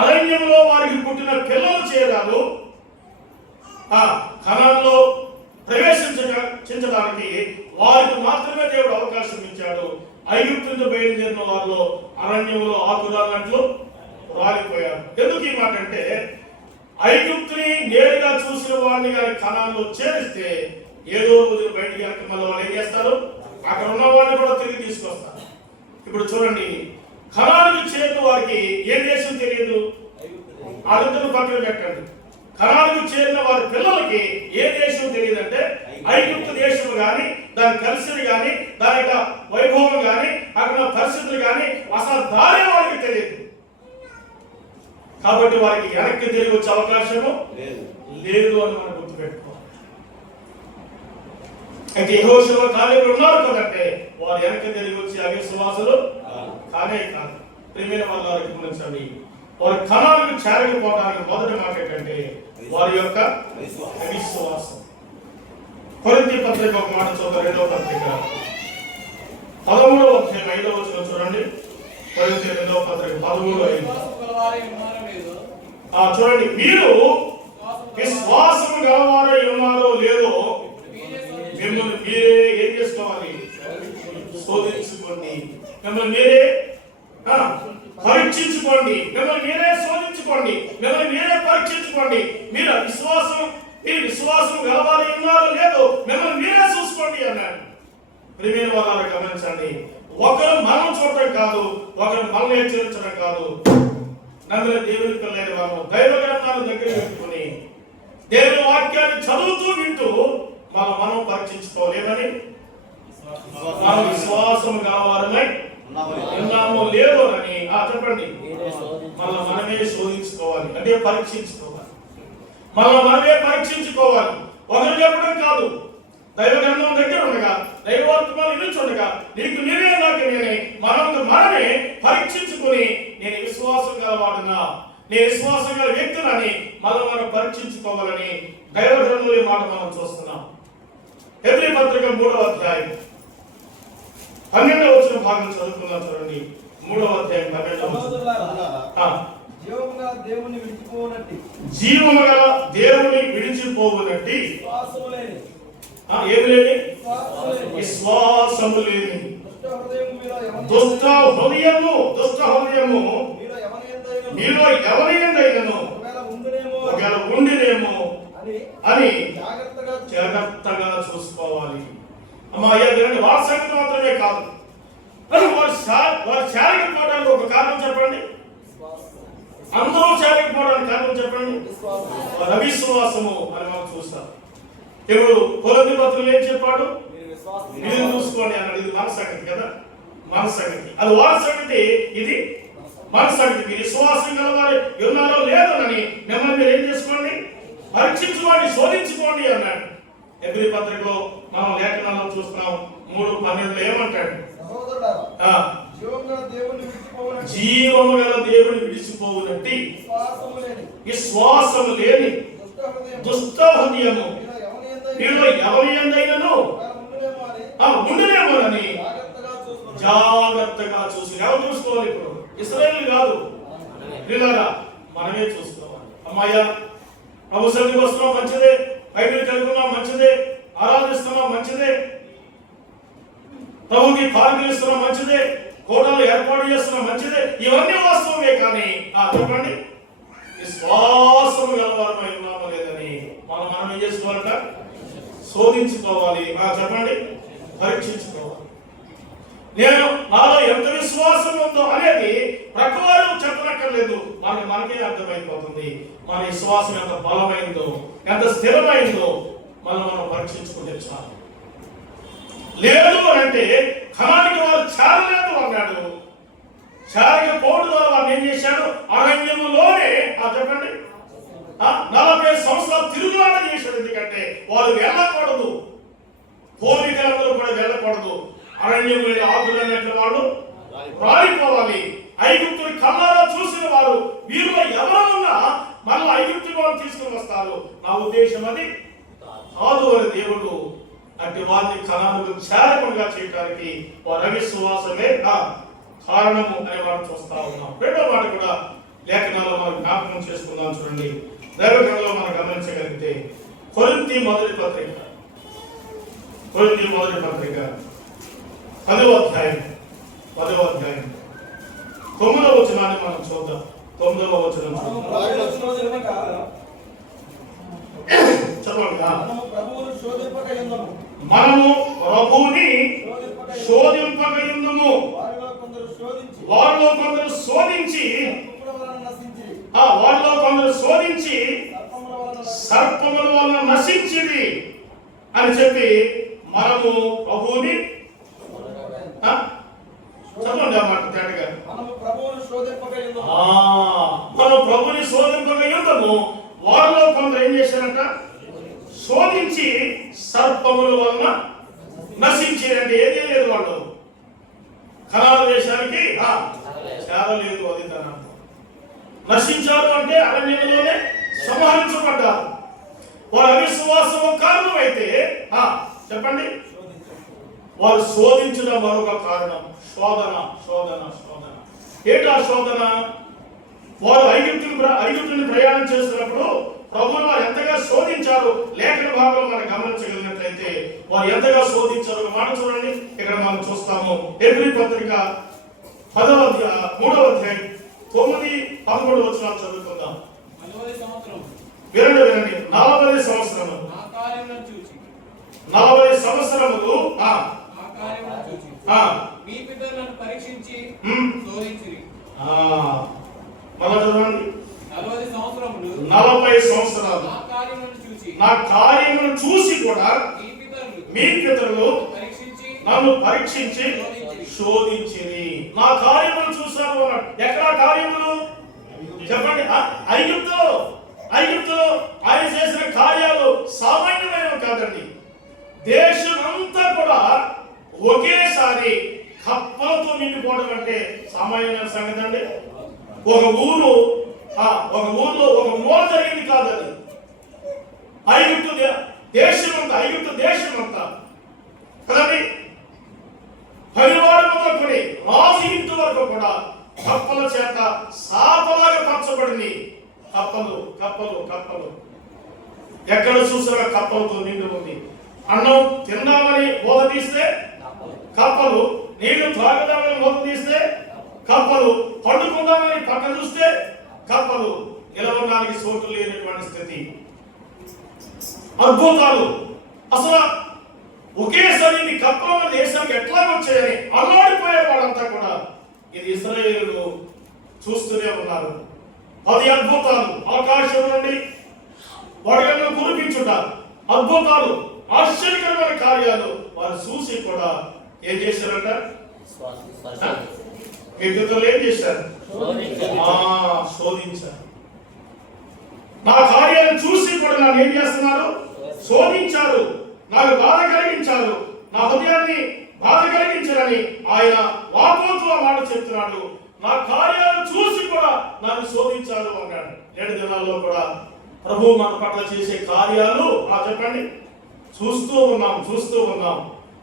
అరణ్యంలో వారికి పుట్టిన పిల్లలు చేరారు. కనానులో ప్రవేశించడానికి వారికి మాత్రమే దేవుడు అవకాశం ఇచ్చాడు. ఐగుప్తు నుంచి బయలుదేరిన వారిలో అరణ్యంలో ఆకురాలన్నట్లు రాలిపోయారు. ఎందుకు ఈ మాట అంటే, ఐగుప్తుని నేరుగా చూసిన వారిని కానీ కనానులో చేరిస్తే ఏదో రోజు బయటికి వెనక మళ్ళీ వాళ్ళు ఏం చేస్తారు? అక్కడ ఉన్న వారిని కూడా తిరిగి తీసుకొస్తారు. ఇప్పుడు చూడండి, కనానుకు చేరిన వారికి ఏ దేశం తెలియదు? అదంతా పక్కన పెట్టండి. కనానుకు చేరిన వారి పిల్లలకి ఏ దేశం తెలియదు అంటే ఐగుప్తు దేశం కానీ, దాని పరిస్థితి కానీ, దాని యొక్క వైభవం కానీ, అక్కడ పరిస్థితులు కానీ అసలు దారి వాళ్ళకి తెలియదు. కాబట్టి వారికి వెనక్కి తిరిగి వచ్చే అవకాశము లేదు అని మనం గుర్తుపెట్టుకోవాలి. అయితే యెహోషువ కాలేబు ఉన్నారు కదంటే వారు వెనక్కి తిరిగి వచ్చి అవిశ్వాసులు కానే కాదు. ప్రియమైన వాళ్ళకి గమనించండి, వారు కనానుకు చేరకపోవడానికి మొదటి మాట ఏంటంటే వారి యొక్క అవిశ్వాసం. కొరింథీ పత్రిక ఒక మాట చూద్దాం. 2వ పత్రిక 13వ అధ్యాయం 5వ వచనం చూడండి. కొరింథీ 2వ పత్రిక 13:5. చూడండి, మీరు విశ్వాసము గలవారై ఉన్నారో లేదో మిమ్మల్ని మీరే ఏం చేసుకోవాలి? శోధించుకోండి. మిమ్మల్ని మీరే పరీక్షించుకోండి. మిమ్మల్ని మీరే శోధించుకోండి. మిమ్మల్ని మీరే పరీక్షించుకోండి. మీరు విశ్వాసం గలవారై ఉన్నారో లేదో మిమ్మల్ని మీరే చూసుకోండి అన్నాడు. ప్రియమైన వాళ్ళని గమనించండి, ఒకరు మనం చూడటం కాదు, ఒకరు మనల్ని హెచ్చరించడం కాదు. నమ్మిన దేవుని పిల్లలైన వారు దైవ గ్రంథాలను దగ్గర పెట్టుకుని దేవుని వాక్యాన్ని చదువుతూ వింటూ మనం పరీక్షించుకోలేమని, మనం విశ్వాసం కావాలని ఉన్నామో లేదో అని చెప్పండి. మనమే శోధించుకోవాలి, అంటే పరీక్షించుకోవాలి. మనమే పరీక్షించుకోవాలి. ఒకరు చెప్పడం కాదు, దైవ గ్రంథం దగ్గర ఉండగా, దైవవర్తమాలు ఇల్లు ఉండగా నీకు నేనే నాకు నేనే మనమే పరీక్షించుకుని నేను విశ్వాసం గలవాడునా, నేను విశ్వాసం గల వ్యక్తులని మనం పరీక్షించుకోవాలని దైవ గ్రంథంలో ఈ మాట మనం చూస్తున్నాం. హెబ్రీ పత్రిక 3వ అధ్యాయం 12వ వచనం వచ్చిన భాగం చదువుకుందాం చూడండి. 3వ అధ్యాయం 12వ వచనం. సహోదరులారా, జీవము గల దేవుని విడిచిపోనట్టి జీవము గల దేవుని విడిచిపోవునట్టి విశ్వాసము లేని ఏమి లేని విశ్వాసము విశ్వాసము లేని లేని దుష్ట హృదయము దుష్ట హృదయము మీలో ఎవరి యందైనను ఒకవేళ ఉండినేమో అని జాగ్రత్తగా చూసుకోవాలి. అమ్మా అయ్యా వినండి, వారి సంగతి మాత్రమే కాదు, వారు చేరకపోవడానికి ఒక కారణం చెప్పండి. అందరూ చేరకపోవడానికి కారణం చెప్పండి. వారి అవిశ్వాసము అని మనం చూస్తాం. ఇప్పుడు కొలది పత్రులు ఏం చెప్పాడు? మీరు చూసుకోండి అన్నాడు. ఇది మన సంగతి కదా, మన సంగతి. అది వారి సంగతి, ఇది మన సంగతి. మీరు విశ్వాసం గలవారు ఉన్నారో లేదోనని మిమ్మల్ని మీరు ఏం చేసుకోండి, పరీక్షించుకోండి, శోధించుకోండి అన్నాడు. ఎబ్రీ పత్రికలో మనం లేఖనాల్లో చూస్తున్నాం. 3:12 ఏమంటాడు? జీవము గల దేవుని విడిచిపోవునట్టి విశ్వాసము లేని దుష్ట హృదయము మీలో ఎవరి యందైనను ఉండునేమోనని జాగ్రత్తగా చూసి. ఎవరు చూసుకోవాలి? ఇప్పుడు ఇశ్రాయేలు కాదు, వీళ్ళారా మనమే చూసుకోవాలి. అమ్మాయ్యా ప్రభు సన్నిధికి వస్తున్నాం మంచిదే, బైబిల్ చదువుకున్నాం మంచిదే, ఆరాధిస్తున్నాం మంచిదే, ప్రభుకి పాల్గొనిస్తున్నాం మంచిదే, కోటలు ఏర్పాటు చేస్తున్నాం మంచిదే, ఇవన్నీ వాస్తవమే. కానీ చెప్పండి, విశ్వాసము గలవారమై ఉన్నామో లేదని మనం ఏం చేసుకోవాలంట? శోధించుకోవాలి. చెప్పండి, పరీక్షించుకోవాలి. నేను నాలో ఎంత విశ్వాసం ఉందో అనేది ప్రతివారు చెప్పనక్కర్లేదు, మనకే అర్థమైపోతుంది. మన విశ్వాసం ఎంత బలమైందో, ఎంత స్థిరమైందో మనం పరీక్షించుకుంటే చాలు. లేదు అంటే కణానికి వారు చేరలేదు అన్నాడు. చేరకపోవడం ద్వారా వారు ఏం చేశాడు? అరణ్యములోనే చెప్పండి 40 సంవత్సరాలు తిరుగులాట చేశాడు. ఎందుకంటే వారు వెళ్ళకూడదు, పూర్వీకులందరూ కూడా వెళ్ళకూడదు. అరణ్యములో ఆకులైనట్లు వాళ్ళు రాలిపోవాలి. ఐగుప్తుని కళ్ళారా చూసిన వారు వీరిలో ఎవరన్నా మళ్ళీ ఐగుప్తు వాళ్ళు తీసుకుని వస్తారు. నా ఉద్దేశం అది కాదు అని దేవుడు అంటే వారిని కణాలకు చేరకుండా చేయడానికి వారి అవిశ్వాసమే కారణము అని మనం చూస్తా ఉన్నాం. రెండో మాట కూడా లేఖనాల్లో మనం జ్ఞాపకం చేసుకుందాం చూడండి. దైవగ్రంథంలో మనం గమనించగలిగితే కొరింథీ మొదటి పత్రిక 10వ అధ్యాయం 9వ వచనాన్ని మనం చూద్దాం. 9వ వచనం మనము ప్రభువుని శోధింపకయుందుము, వారిలో కొందరు శోధించి సర్పముల వలన నశించింది అని చెప్పి మనము ప్రభువుని చదవండి ఆ మాట తేటగా. మనం ప్రభువుని శోధింపకయుందుము, వారిలో కొందరు ఏం చేశారంట? శోధించి సర్పముల వలన నశించారంటే ఏదీ లేదు. వాళ్ళు కనాను దేశానికి చేరలేదు, అది తన నశించారు అంటే అరణ్యంలోనే సంహరించబడ్డారు. వారి అవిశ్వాసము కారణమైతే చెప్పండి, వారు శోధించిన మరొక కారణం శోధన. ఏంటా శోధన? వారు ఐగుప్తుని ప్రయాణం చేస్తున్నప్పుడు ప్రభువును వారు ఎంతగా శోధించారు. లేఖన భాగంలో మనం గమనించగలిగినట్లయితే వారు ఎంతగా శోధించారు మాట చూడండి. ఇక్కడ మనం చూస్తాము. ఎబ్రీ పత్రిక 3వ అధ్యాయం 9-11 వచనాలు చదువుకుందాం. వినండి. 40 సంవత్సరములు 40 సంవత్సరములు మీ పితరులను పరీక్షించి శోధించిరి. మళ్ళా చదవండి. 40 సంవత్సరములు 40 సంవత్సరాలు నా కార్యములను చూసి కూడా మీ పితరులు నన్ను పరీక్షించి శోధించిరి. నా కార్యములు చూశారు అన్నాడు. ఎక్కడ కార్యములు చెప్పండి? ఐగుప్తులో ఆయన చేసిన కార్యాలు సామాన్యమైనవి కాదండి. దేశమంతా కూడా ఒకేసారి కప్పలతో నిండిపోవడం అంటే సామాన్యమైన సంగతి అండి. ఒక ఊర్లో ఒక మూల జరిగింది కాదని. ఐగుప్తు దేశమంతా కదండి. పనివాడు మొదలుకొని రాజు ఇంటి వరకు కూడా కప్పల చేత సాపలాగా పరచబడింది. కప్పలు కప్పలు కప్పలు, ఎక్కడ చూసారా కప్పలతో నిండి ఉంది. అన్నం తిందామని మూత తీస్తే కప్పలు, నీళ్లు త్రాగుదామని మూత తీస్తే కప్పలు, పండుకుందామని పక్క చూస్తే కప్పలు, నిలవడానికి చోటు లేనటువంటి స్థితి. అద్భుతాలు. అసలు ఒకేసారి ఈ కప్పల దేశానికి ఎట్లా వచ్చాయని అల్లాడిపోయే వాళ్ళంతా కూడా ఇది ఇశ్రాయేలు చూస్తూనే ఉన్నారు. 10 అద్భుతాలు ఆకాశం నుండి వడగళ్ళు కురిపించుట, అద్భుతాలు, ఆశ్చర్యకరమైన కార్యాలు వారు చూసి కూడా ఏం చేశారంట? విద్యుత్తులు ఏం చేశారు? శోధించారు. నా కార్యాలను చూసి కూడా నన్ను ఏం చేస్తున్నారు? శోధించారు, నాకు బాధ కలిగించారు, నా హృదయాన్ని బాధ కలిగించారని ఆయన వాపోతున్న మాట చెప్తున్నాడు. నా కార్యాలు చూసి కూడా నన్ను శోధించారు అన్నాడు. 7 దినాల్లో కూడా ప్రభు మన పట్ల చేసే కార్యాలు చెప్పండి చూస్తూ ఉన్నాం.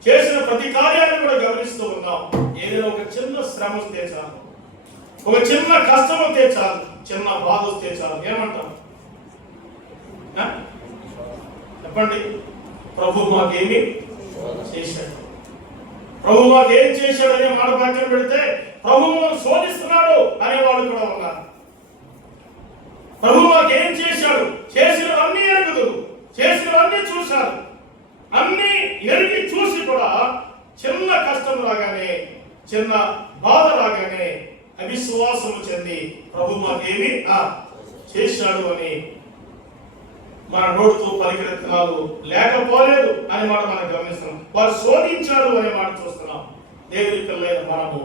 చేసిన ప్రతి కార్యాన్ని కూడా గమనిస్తూ ఉన్నాం. ఏదైనా ఒక చిన్న శ్రమ వస్తే చాలు, ఒక చిన్న కష్టం వస్తే చాలు, చిన్న బాధ వస్తే చాలు, ఏమంటాం? చెప్పండి. ప్రభు మాకేమి చేశాడు, ప్రభు మాకేం చేశాడు అనే మాట పక్కన పెడితే ప్రభు శోధిస్తున్నాడు అనేవాడు కూడా ఉన్నారు. ప్రభు మాకేం చేశాడు, చేసినవన్నీ ఎరుగుదురు, చేసినవన్నీ చూశారు, అన్ని ఎరిగి చూసి కూడా చిన్న కష్టం రాగానే, చిన్న బాధ రాగానే అవిశ్వాసము చెంది ప్రభు మాకేమి చేశాడు అని మన నోటితో పలికిన లేకపోలేదు అనే మాట మనం గమనిస్తున్నాం. వారు శోధించాడు అనే మాట చూస్తున్నాం. దేవుని పిల్లలైన మనము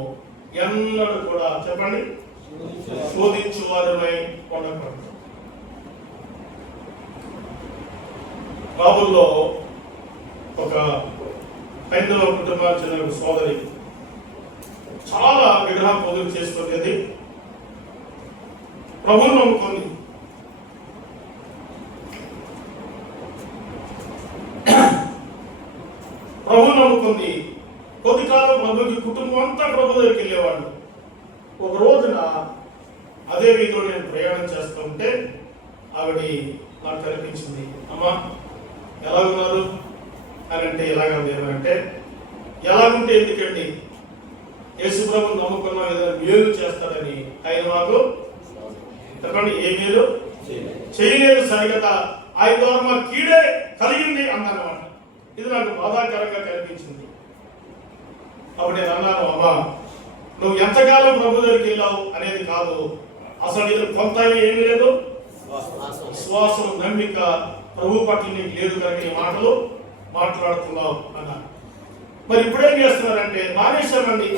ఎన్నడూ కూడా చెప్పండి శోధించు వారమై ఉండకూడదు. రాబుల్లో ఒక 5వ కుటుంబానికి చెందిన సోదరి చాలా విగ్రహ పూజలు చేసుకునేది, ప్రభువును నమ్ముకుంది. కొద్ది కాలం ప్రభుకి కుటుంబం అంతా ప్రభు దగ్గరికి వెళ్ళేవాళ్ళు. ఒక రోజున అదే వీధిలో నేను ప్రయాణం చేస్తూ ఉంటే ఆవిడ నాకు కనిపించింది. అమ్మా ఎలాగున్నారు అని అంటే, ఎలాగంది ఏమంటే, ఎలాగుంటే ఎందుకండి, యేసు ప్రభువును నమ్ముకున్నాం, ఏదైనా మేలు చేస్తాడని ఆయన మాకు చెప్పండి ఏ మేలు చేయలేదు, సరిగత ఆయన ద్వారా మా కీడే కలిగింది అన్నమాట. ఇది నాకు బాధాకరంగా కనిపించింది. అప్పుడు నేను అన్నాను, అమ్మా నువ్వు ఎంతకాలం ప్రభు దగ్గరికి వెళ్ళావు అనేది కాదు, అసలు ఇది కొంత ఏమీ లేదు, విశ్వాసం నమ్మిక ప్రభు పట్ల నీకు లేదు కనుక ఈ మాటలు మాట్లాడుతున్నావు అన్నా. మరి ఇప్పుడేం చేస్తున్నారంటే మానేశామండి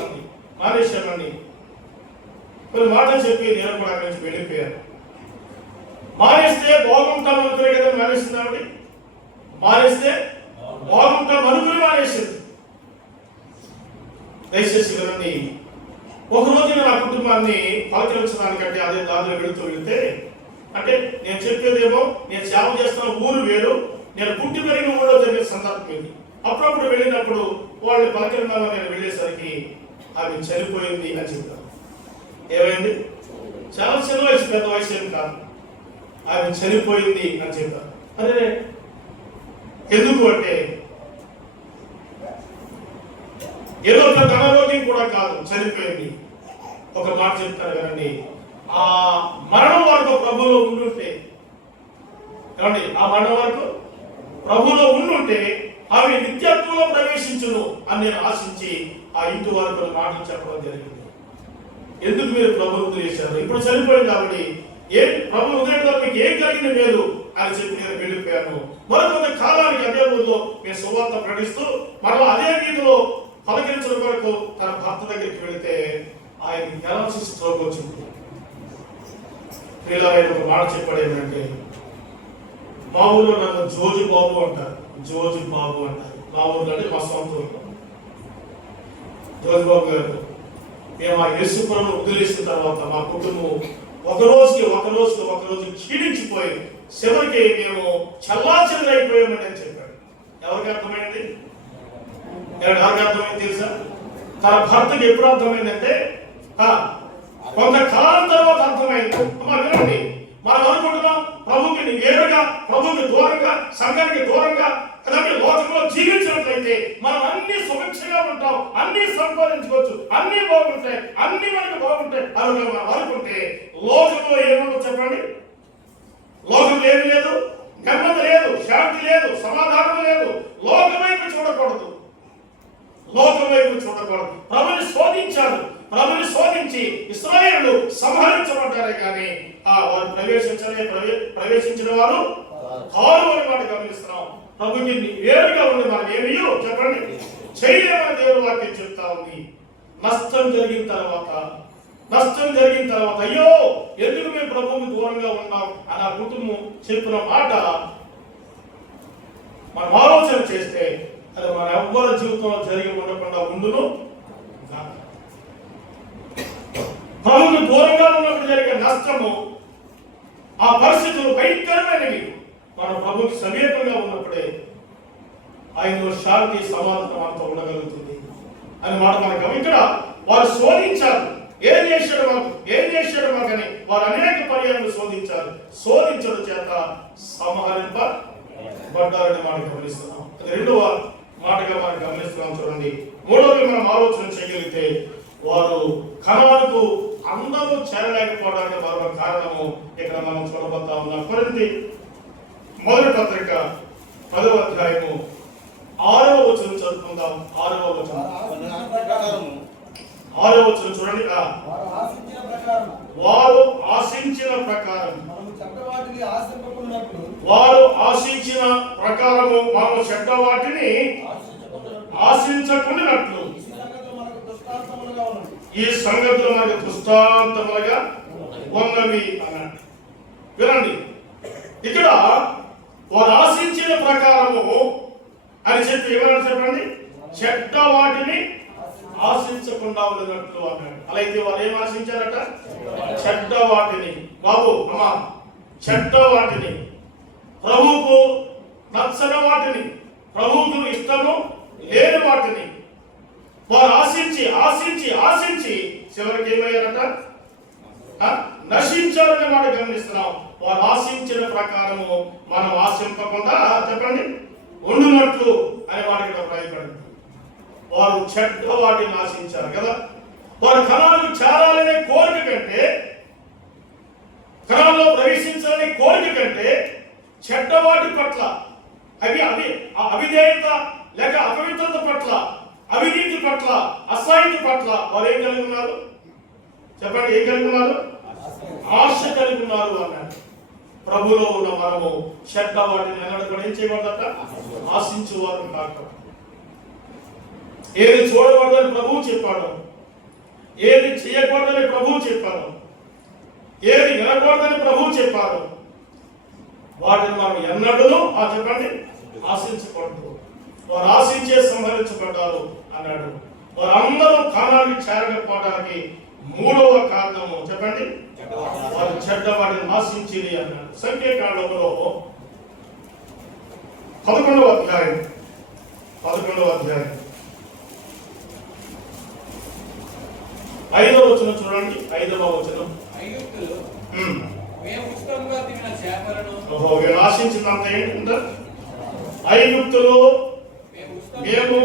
కొన్ని మాటలు చెప్పి నేను కూడా అక్కడి నుంచి వెళ్ళిపోయాను. మానేస్తే బాగుంటాం అనుకునే కదా మానేసింది ఆవిడ. మానేస్తే బాగుంటాం అనుకుని మానేసింది. దయచేసి కదండి, ఒకరోజు నా కుటుంబాన్ని పలకరించడానికంటే అదే దారిలో వెళితే అంటే నేను చెప్పేదేమో నేను సేవ చేస్తున్న ఊరు వేరు, నేను పుట్టి పెరిగిన ఊళ్ళో జరిగిన సందర్భం ఇది. అప్పుడప్పుడు వెళ్ళినప్పుడు వాళ్ళని పలకరిందామని నేను వెళ్ళేసరికి ఆమె చనిపోయింది అని చెప్తాను. ఏమైంది? చాలా చిన్న వయసు, పెద్ద వయసు ఏం కాదు. ఆమె చనిపోయింది అని చెప్తాను. అదే ఎందుకు అంటే ఏదో ఒక అనారోగ్యం కూడా కాదు, చనిపోయింది. ఒక మాట చెప్తారు కదండి, ఆ మరణం వరకు ప్రభువులో ఉండుంటే, ఏమండి ఆ మరణం వరకు ప్రభువులో ఉండుంటే ఆమె నిత్యత్వంలో ప్రవేశించును అని నేను ఆశించి ఆ ఇంటి వరకు మాటలు చెప్పడం జరిగింది. ఎందుకు మీరు ప్రభువును చేశారు? ఇప్పుడు చనిపోయింది ఆవిడ, ప్రభు ఉదయంలో మీకు ఏం కలిగిన మేలు అని చెప్పి నేను వెళ్ళిపోయాను. మరొక కాలానికి అదే ఊళ్ళో నేను సువార్త ప్రకటిస్తూ మరలా అదే వీధిలో పలకరించడం వరకు తన భర్త దగ్గరికి వెళితే ఆయన పెరాలసిస్ స్ట్రోక్ వచ్చింది. ఆయన ఒక మాట చెప్పాడు ఏంటంటే, మా ఊళ్ళో నన్ను జోజు బాబు అంటారు. మా ఊళ్ళో అంటే మా సొంత ఊళ్ళో జోజు బాబు గారు, మేము ఆ యేసు ప్రభువును వదిలేసిన తర్వాత మా కుటుంబం ఒక రోజు క్షీణించిపోయి చివరికి మేము చల్లాచెదరైపోయామని అని చెప్పాడు. ఎవరికి అర్థమైంది? ఎవరికి అర్థమైంది తెలుసా? తన భర్తకి ఎప్పుడు అర్థమైందంటే కొంతకాలం తర్వాత అర్థమైంది. వినండి, మనం అనుకుంటున్నాం ప్రభుకి నేరుగా, ప్రభుకి దూరంగా, సంఘానికి దూరంగా అలాగే లోకంలో జీవించినట్లయితే మనం అన్ని సురక్షగా ఉంటాం, అన్ని సంపాదించుకోవచ్చు, అన్ని బాగుంటాయి, అన్ని మనకు బాగుంటాయి అని మనం అనుకుంటే లోకంలో ఏముందో చెప్పండి? లోకంలో ఏమి లేదు, నెమ్మది లేదు, శాంతి లేదు, సమాధానం లేదు. లోకం వైపు చూడకూడదు, లోకం వైపు చూడకూడదు. ప్రభుని శోధించారు, ప్రభుని శోధించి ఇశ్రాయేలు సంహరించబడ్డారే కానీ వారు ప్రవేశించిన వారు కారు అని వాడు గమనిస్తున్నాం. ప్రభుకి వేరుగా ఉండి మనం ఏమయ్యో చెప్పండి చేయలేమని దేవుడు వాక్యం చెప్తా ఉంది. నష్టం జరిగిన తర్వాత అయ్యో ఎందుకు మేము ప్రభువుకి దూరంగా ఉన్నాం అని ఆ కుటుంబం చెప్పిన మాట మనం ఆలోచన చేస్తే అది మన ఎవ్వరి జీవితంలో జరిగి ఉండకుండా ఉండును. ప్రభువుకి దూరంగా ఉన్నప్పుడు జరిగే నష్టము, ఆ పరిస్థితులు భయంకరమైనవి. మన ప్రభుకి సమీపంగా ఉన్నప్పుడే ఆయనలో శాంతి సమాధానం అంతా ఉండగలుగుతుంది అని మాట మనకు. ఇక్కడ వారు శోధించారు, ఏం చేశాడు మాకని వారు అనేక పర్యాలు శోధించారు. శోధించడం చేత సంహరింపబడ్డారని మనం గమనిస్తున్నాం. అది రెండవ మాటగా మనం గమనిస్తున్నాం. చూడండి, మూడవది మనం ఆలోచన చేయగలిగితే వారు కనానుకు అందరూ చేరలేకపోవడానికి మరొక కారణము ఇక్కడ మనం చూడబోతా ఉన్నాం. కొరింథీ మొదటి పత్రిక 10వ అధ్యాయము 6వ వచనం చదువుకుందాం. 6వ వచనం చూడండి. వారు ఆశించిన ప్రకారం మనం చెడ్డ వాటిని ఆశించకుండానట్లు ఈ సంగతులు మనకు దృష్టాంతములుగా ఉన్నవి అన్నాడు. వినండి, ఇక్కడ వారు ఆశించిన ప్రకారము అని చెప్పి ఏమన్నా చెప్పండి, చెడ్డ వాటిని ఆశించకుండా ఉన్నట్లు అన్నాడు. అలా అయితే వారు ఏం ఆశించారట? చెడ్డ వాటిని. బాబు అమ్మా, చెడ్డ వాటిని, ప్రభువుకు నచ్చని వాటిని, ప్రభువుకు ఇష్టము లేని వాటిని వారు ఆశించి చివరికి ఏమయ్యారట? నశించారని మాట గమనిస్తున్నాం. వారు ఆశించిన ప్రకారము మనం ఆశింపకుండా చెప్పండి ఉండునట్లు అనే వాటికి అభిప్రాయపడింది. వారు చెడ్డ వాటిని ఆశించారు కదా. వారు కణాలకు చేరాలనే కోరిక కంటే, కణాల్లో ప్రవేశించాలనే కోరిక కంటే చెడ్డ వాటి పట్ల అవిధేయత లేక అపవిత్రత పట్ల, అవినీతి పట్ల, అసహ్యత పట్ల వారు ఏం కలిగి ఉన్నారు? చెప్పండి, ఏం కలిగి ఉన్నారు? ఆశ కలిగి ఉన్నారు అన్నాడు. ప్రభులో ఉన్న మనము చెడ్డ వాటిని అన్నాడు కూడా ఏం చేయబడదట? ఆశించేవారు కాక. ఏది చూడకూడదని ప్రభువు చెప్పాడు, ఏది చేయకూడదని ప్రభువు చెప్పాడు, ఏది వినకూడదని ప్రభువు చెప్పాడు, వాటిని మనం ఎన్నడూ చెప్పండి ఆశించకూడదు. వారు ఆశించే సంహరించబడ్డారు అన్నాడు. వారందరూ కానానికి చేరకపోవడానికి మూడవ కారణము చెప్పండి, వారు చెడ్డ వాటిని ఆశించింది అన్నాడు. సంఖ్యాకాండంలో 11వ అధ్యాయం 5వ వచనం చూడండి. 5వ వచనం, వీళ్ళు ఆశించినంత ఏంటంటే, ఐగుప్తులో మేము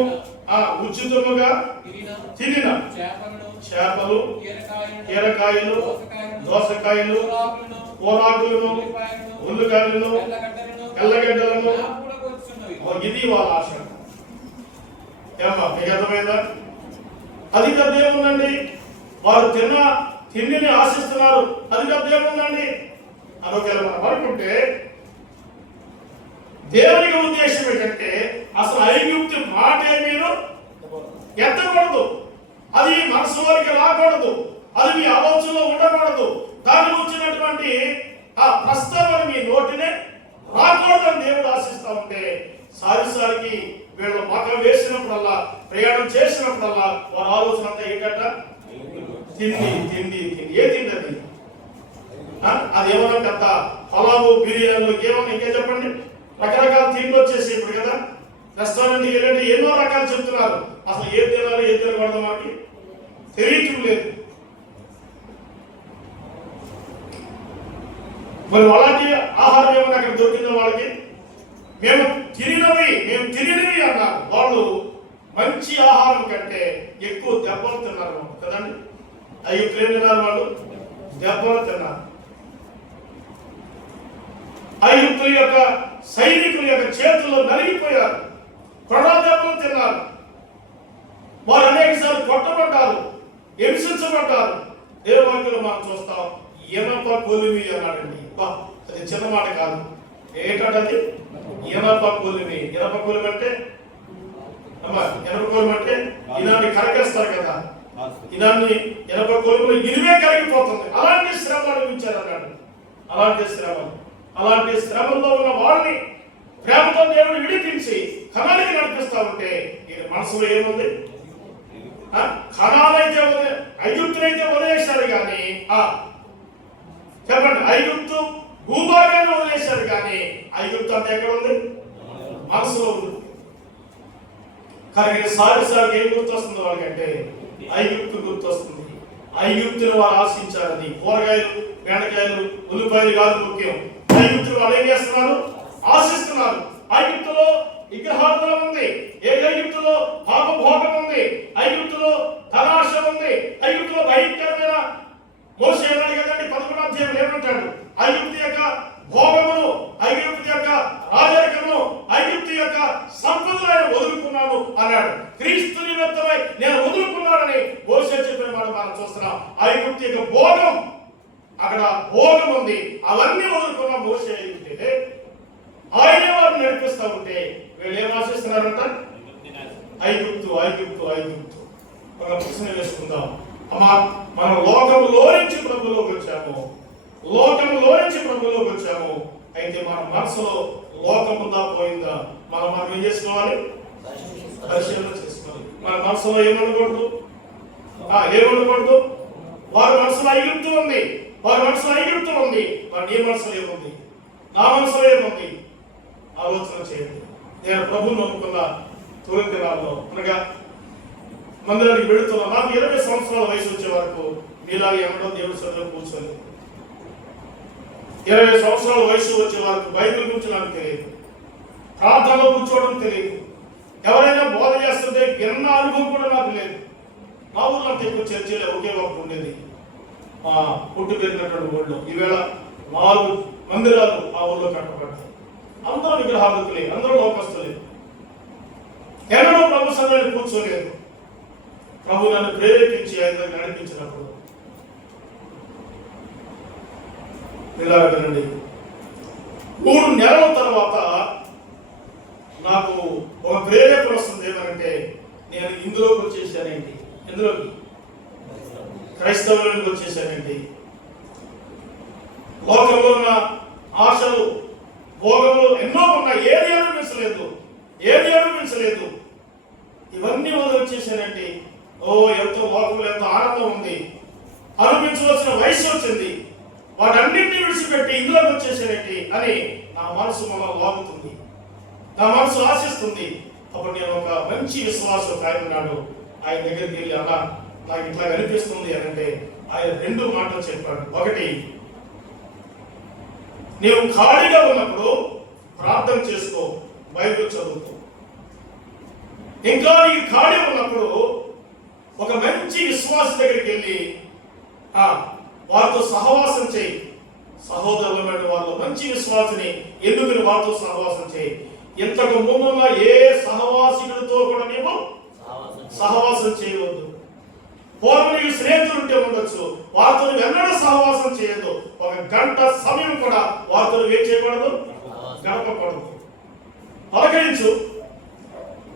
ఉచితముగా తినిన చేపలు, కీరకాయలు, దోసకాయలు, కూరాకులను, ఉల్లికాయలను, తెల్లగడ్డలను, ఇది వాళ్ళ ఆశ. ఏమా మీకు అర్థమైందా? అది పెద్ద ఏముందండి? వారు తిన్న తిండిని ఆశిస్తున్నారు, అది పెద్ద ఏముందండి అని ఒకవేళ మనం అనుకుంటే, దేవునికి ఉద్దేశం ఏంటంటే అసలు ఐగుప్తు మాటే మీరు ఎత్తకూడదు, అది మనసు వారికి రాకూడదు, అది మీ ఆలోచనలో ఉండకూడదు, దానికి వచ్చినటువంటి ఆ ప్రస్తావన మీ నోటినే రాకూడదని దేవుడు ఆశిస్తా ఉంటే, సారికి వీళ్ళు మకం వేసినప్పుడల్లా, ప్రయాణం చేసినప్పుడల్లా వారి ఆలోచన అంతా ఏంటంట? తిండి. ఏ తిండి అది ఏమన్నా పెద్ద పలావు, బిర్యానీలు, ఏమన్నా ఇంకే చెప్పండి, రకరకాల తిండి వచ్చేసి ఇప్పుడు కదా. రెస్టారెంట్కి వెళ్ళండి, ఎన్నో రకాలు చెప్తున్నారు. అసలు ఏది తినాలి ఏది తినకూడదు మనకి తెలియటం లేదు. మరి అలాంటి ఆహారం ఏమైనా అక్కడ దొరికిందో వాళ్ళకి? మేము తిరిగినవి అన్నారు. వాళ్ళు మంచి ఆహారం కంటే ఎక్కువ దెబ్బలు తిన్నారు కదండి. ఐగుప్తులు ఏం తిన్నారు? వాళ్ళు దెబ్బలు తిన్నారు. ఐగుప్తుల యొక్క సైనికుల యొక్క చేతుల్లో నలిగిపోయారు, కొడా దెబ్బలు తిన్నారు. వారు అనేక సార్లు కొట్టబడ్డారు, హింసించబడ్డారు. దేవాక్యంలో మనం చూస్తాం, ఇనప కొలిమి అన్నాడండి. అది చిన్న మాట కాదు. ఏంటంటే ఇనప కొలిమి. ఇనప కొలిమి అంటే ఇనాన్ని కరగేస్తారు కదా, ఇనాన్ని ఇనప కొలుములు ఇనివే కరిగిపోతుంది. అలాంటి శ్రమ అనుభవించారు అన్నాడు. అలాంటి శ్రమంలో ఉన్న వాళ్ళని ప్రేమతో దేవుడు విడిపించి కణానికి నడిపిస్తా ఉంటే ఈయన మనసులో ఏముంది? కణాలైతే ఐగుప్తునైతే వదిలేశారు కానీ చెప్పండి, ఐగుప్తు భూభాగాన్ని వదిలేశారు కానీ ఐగుప్తు అంతా ఎక్కడ ఉంది? మనసులో ఉంది. కానీ సారిసారికి ఏం గుర్తొస్తుంది వాళ్ళకంటే? ఐగుప్తు గుర్తొస్తుంది. ఐగుప్తుని వారు ఆశించారని. కూరగాయలు, బెండకాయలు, ఉల్లిపాయలు కాదు ముఖ్యం. ఐగుప్తులు వాళ్ళు ఏం చేస్తున్నారు? ఆశిస్తున్నారు. ఐగుప్తులో విగ్రహార్థం ఉంది, ఐగుప్తులో పాపభోగం ఉంది, ఐగుప్తులో ధనాశ ఉంది, ఐగుప్తులో భయంకరమైన మోసే ఏమని కదండి 11వ అధ్యాయం ఏమంటాడు? ఐగుప్తు యొక్క భోగమును, ఐగుప్తు యొక్క రాజరికమును, ఐగుప్తు యొక్క సంపదలను వదులుకున్నాను అన్నాడు. క్రీస్తు నిమిత్తమై నేను వదులుకున్నానని మోసే చెప్పిన మాట మనం చూస్తున్నాం. ఐగుప్తు యొక్క భోగం, అక్కడ భోగం ఉంది, అవన్నీ వదులుకున్న మోసే అయితే ఆయనే వారిని నడిపిస్తా ఉంటే వీళ్ళు ఏం ఆశిస్తున్నారంట? ఐగుప్తు. ఒక ప్రశ్న వేసుకుందాం. అమ్మా, మనం లోకములో నుంచి ప్రభులోకి వచ్చాము. అయితే మన మనసులో లోకముందా పోయిందా మనం ఏం చేసుకోవాలి? పరిశీలన చేసుకోవాలి. మన మనసులో ఏమనకూడదు. వారి మనసులో ఐగుప్తు ఉంది, మరి నీ మనసులో ఏముంది? నా మనసులో ఏముంది? ఆలోచన చేయండి. నేను ప్రభువును నమ్ముకున్న తొలి దినాల్లో అనగా మందిరానికి వెళుతున్నా. నాకు 20 సంవత్సరాల వయసు వచ్చే వరకు మీలాగా ఎన్నడో దేవుడి సన్నిధిలో కూర్చోలేదు. 20 సంవత్సరాల వయసు వచ్చే వరకు బైబిల్ గురించి నాకు తెలియదు, ప్రార్థనలో కూర్చోవడం తెలియదు, ఎవరైనా బోధ చేస్తుంటే విన్న అనుభవం కూడా నాకు లేదు. మా ఊళ్ళో అంత ఎక్కువ చర్చలే ఒకే ఒకటి ఉండేది. పుట్టు పెరిగినటువంటి ఊళ్ళో ఈవేళ 4 మందిరాలు ఆ ఊళ్ళో కట్టబడ్డాయి. అందరూ విగ్రహార్థకులే, అందరూ లోకస్తులే. ఎన్నడూ ప్రభు సన్నిధిలో కూర్చోలేదు. ప్రభు నన్ను ప్రేరేపించి ఆయన దగ్గర నడిపించినప్పుడు వినండి, 3 నెలల తర్వాత నాకు ఒక ప్రేరేపణ వస్తుంది. ఏమంటే నేను ఇందులోకి వచ్చేసానేంటి, ఇందులోకి క్రైస్తవులకు వచ్చేసానేంటి. లోకంలో ఉన్న ఆశలు, భోగములు ఎన్నో ఉన్నాయి, ఏది అనిపించలేదు. ఇవన్నీ వదిలి వచ్చేసానండి. ఎంతో లోకంలో ఎంతో ఆనందం ఉంది, అనిపించవలసిన వయసు వచ్చింది, వాటన్నింటినీ విడిచిపెట్టి ఇందులోకి వచ్చేసానండి అని నా మనసు మనం లాగుతుంది, నా మనసు ఆశిస్తుంది. అప్పుడు నేను ఒక మంచి విశ్వాసం ఆయన ఉన్నాడు, ఆయన దగ్గరికి వెళ్ళి అలా నాకు ఇట్లా అనిపిస్తుంది అని అంటే ఆయన 2 మాటలు చెప్పాడు. ఒకటి, నీవు ఖాళీగా ఉన్నప్పుడు ప్రార్థన చేసుకో, బైబిల్ చదువుతూ. ఇంకా నీకు ఖాళీ ఉన్నప్పుడు ఒక మంచి విశ్వాస దగ్గరికి వెళ్ళి వారితో సహవాసం చేయి. సహోదరులమైన వాళ్ళు మంచి విశ్వాసిని ఎందుకని వారితో సహవాసం చేయి. ఇంతకు ముందున్న ఏ సహవాసికుడితో కూడా నీవు సహవాసం చేయవద్దు. పూర్వం నీకు స్నేహితులు ఉంటే ఉండొచ్చు, వారితో ఎన్నడూ సహవాసం చేయొద్దు. 1 గంట సమయం కూడా వారితో ఏం చేయకూడదు, గడపకూడదు.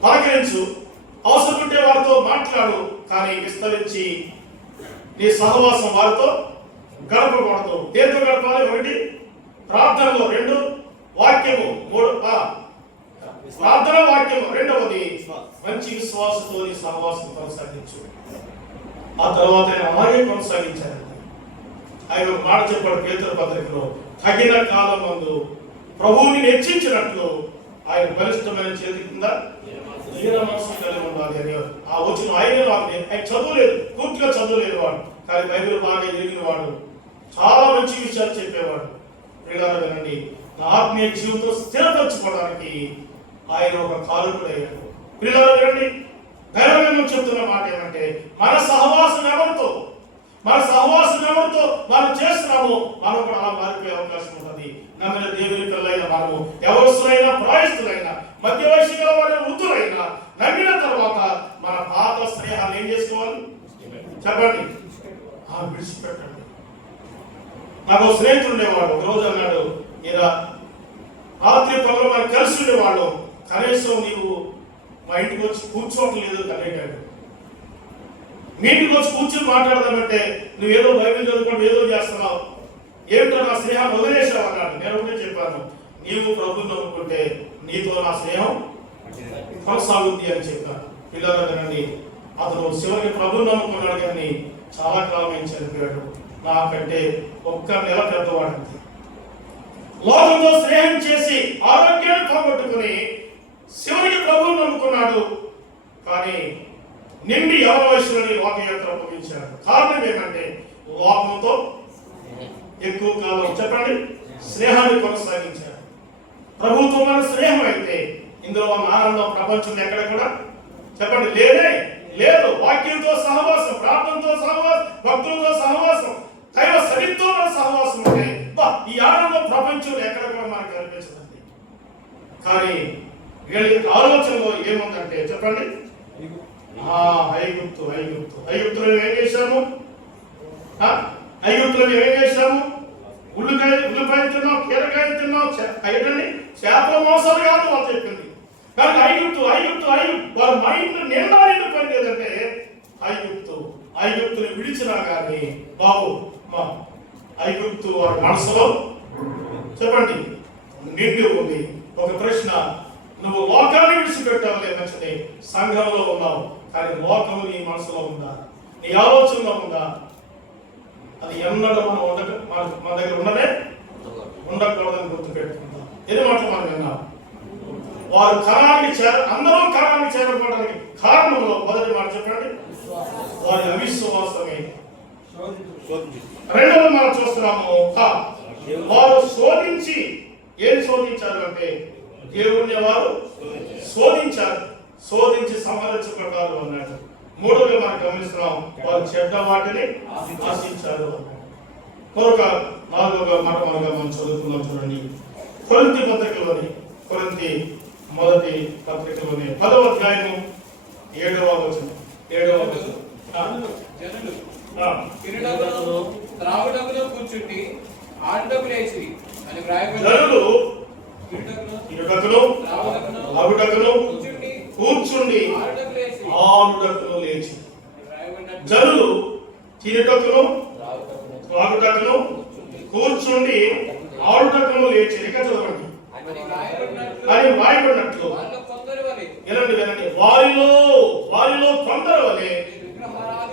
పలకరించు, అవసరం ఉంటే వారితో మాట్లాడు, కానీ విస్తరించి నీ సహవాసం వారితో గడపకూడదు. దేంతో గడపాలి? 1 ప్రార్థనలో, 2 వాక్యము, 3 ప్రార్థన వాక్యము, 2వది మంచి విశ్వాసంతో నీ సహవాసం కొనసాగించు. ఆ తర్వాత ఆయన అలాగే కొనసాగించారు. ఆయన ఒక మాట చెప్పాడు పేతురు పత్రికలో, తగిన కాలం మందు ప్రభువుని హెచ్చించినట్లు ఆయన బలిష్టమైన చేతి కింద ఈయన మనసు కలిగి ఉండాలి అని ఆ వచ్చిన ఆయన చదువులేదు, పూర్తిగా చదువులేని వాడు, కానీ బైబిల్ బాగా ఎరిగిన వాడు, చాలా మంచి విషయాలు చెప్పేవాడు. పిల్లలు వినండి, నా ఆత్మీయ జీవితం స్థిరపరచుకోవడానికి ఆయన ఒక కారకుడయ్యాడు. పిల్లలు వినండి, దైవగ్రంథం చెప్తున్న మాట ఏమంటే మన సహవాసం ఎవరితో మనం చేస్తున్నామో మనం కూడా అలా మారిపోయే అవకాశం ఉంటుంది. నమ్మిన దేవుని పిల్లలైన మనము ఎవరులైనా ప్రాయస్తులైనా మధ్య వయసు గల వారి వృద్ధులైనా నమ్మిన తర్వాత మన పాత స్నేహాలు ఏం చేసుకోవాలి చెప్పండి, విడిచిపెట్టండి. నాకు స్నేహితుడు ఉండేవాడు, ఒకరోజు అన్నాడు, ఇలా రాత్రి పనులు మనం కలిసి ఉండేవాళ్ళు, కనీసం నీవు మా ఇంటికి వచ్చి కూర్చోవట్లేదు అనేటాడు. మీ ఇంటికి వచ్చి కూర్చొని మాట్లాడదామంటే నువ్వేదో బైబిల్ చదువుకుంటూ ఏదో చేస్తున్నావు, ఏమిటో నా స్నేహాన్ని వదిలేసావు అన్నాడు. నేను ఒకటే చెప్పాను, నీవు ప్రభువుని నమ్ముకుంటే నీతో నా స్నేహం కొనసాగుద్ది అని చెప్పాను. పిల్లలు వినండి, అతను చివరికి ప్రభువుని నమ్ముకున్నాడు, కానీ చాలా కాలం ఏం చనిపోయాడు. నాకంటే ఒక్క నెల పెద్దవాడంతే. లోకంతో స్నేహం చేసి ఆరోగ్యాన్ని పోగొట్టుకుని చివరికి ప్రభువుని నమ్ముకున్నాడు, కానీ నిండి యవన వయసులోని లోకయాత్ర ముగించాడు. కారణం ఏమంటే లోకంతో ఎక్కువ కాలం చెప్పండి స్నేహాన్ని కొనసాగించాడు. ప్రభుత్వం మన స్నేహం అయితే ఇందులో ఉన్న ఆనందం ప్రపంచంలో ఎక్కడ కూడా చెప్పండి లేదు. వాక్యంతో సహవాసం, ప్రార్థనతో సహవాసం, భక్తులతో సహవాసం, దైవ సన్నిధితో మన సహవాసం ఉంటే ఈ ఆనందం ప్రపంచంలో ఎక్కడ కూడా మనకు కనిపించదండి. కానీ వీళ్ళ యొక్క ఆలోచనలో ఏముందంటే చెప్పండి, ఐగుప్తులో ఏం చేశాము, ఉల్లిపాయ తిన్నాం, కీరకాయ తిన్నాం, ఏంటండి చేపల మోసాలు కాదు వాళ్ళు చెప్పింది. కానీ ఐగుప్తు వాళ్ళ మైండ్ నిండా పని లేదంటే ఐగుప్తుని విడిచినా కానీ బాబు ఐగుప్తు వారి మనసులో చెప్పండి నిండి ఉంది. ఒక ప్రశ్న, నువ్వు లోకాన్ని విడిచిపెట్టాలి మంచిది, సంఘంలో ఉన్నావు, కానీ లోకము నీ మనసులో ఉందా, నీ ఆలోచనలో ఉందా? అది ఎన్నడూ మనం మన దగ్గర ఉండకూడదని గుర్తుపెట్టుకుందాం. ఎన్ని మాటలు మనం విన్నాం. వారు అందరూ కణానికి చేరుకోవడానికి కారణంలో మొదటి మాట చెప్పండి, వారి అవిశ్వాసమే. రెండవది మనం చూస్తున్నాము, వారు శోధించి ఏం శోధించారు అంటే దేవుణ్ణి వారు శోధించి సంహరించబడ్డారు అన్నాడు. మూడవది మనం గమనిస్తున్నాం, వారు చెడ్డ వాటిని ఆశించారు అన్నాడు. మరొక నాలుగవ మాట మనం చదువుకుందాం. చూడండి, కొరింథీ మొదటి పత్రికలోని 10వ అధ్యాయము 7వ వచనం. జనులు త్రాగుటకులో కూర్చుండి ఆడుటకు లేచి అని వ్రాయబడింది. జనులు త్రాగుటకును కూర్చుండి ఆడుటకును లేచి. జనులు తినుటకును త్రాగుటకును కూర్చుండి ఆడుటకును లేచి. ఇక చదవండి, అని వ్రాయబడినట్లు వినండి, వారిలో కొందరు వలె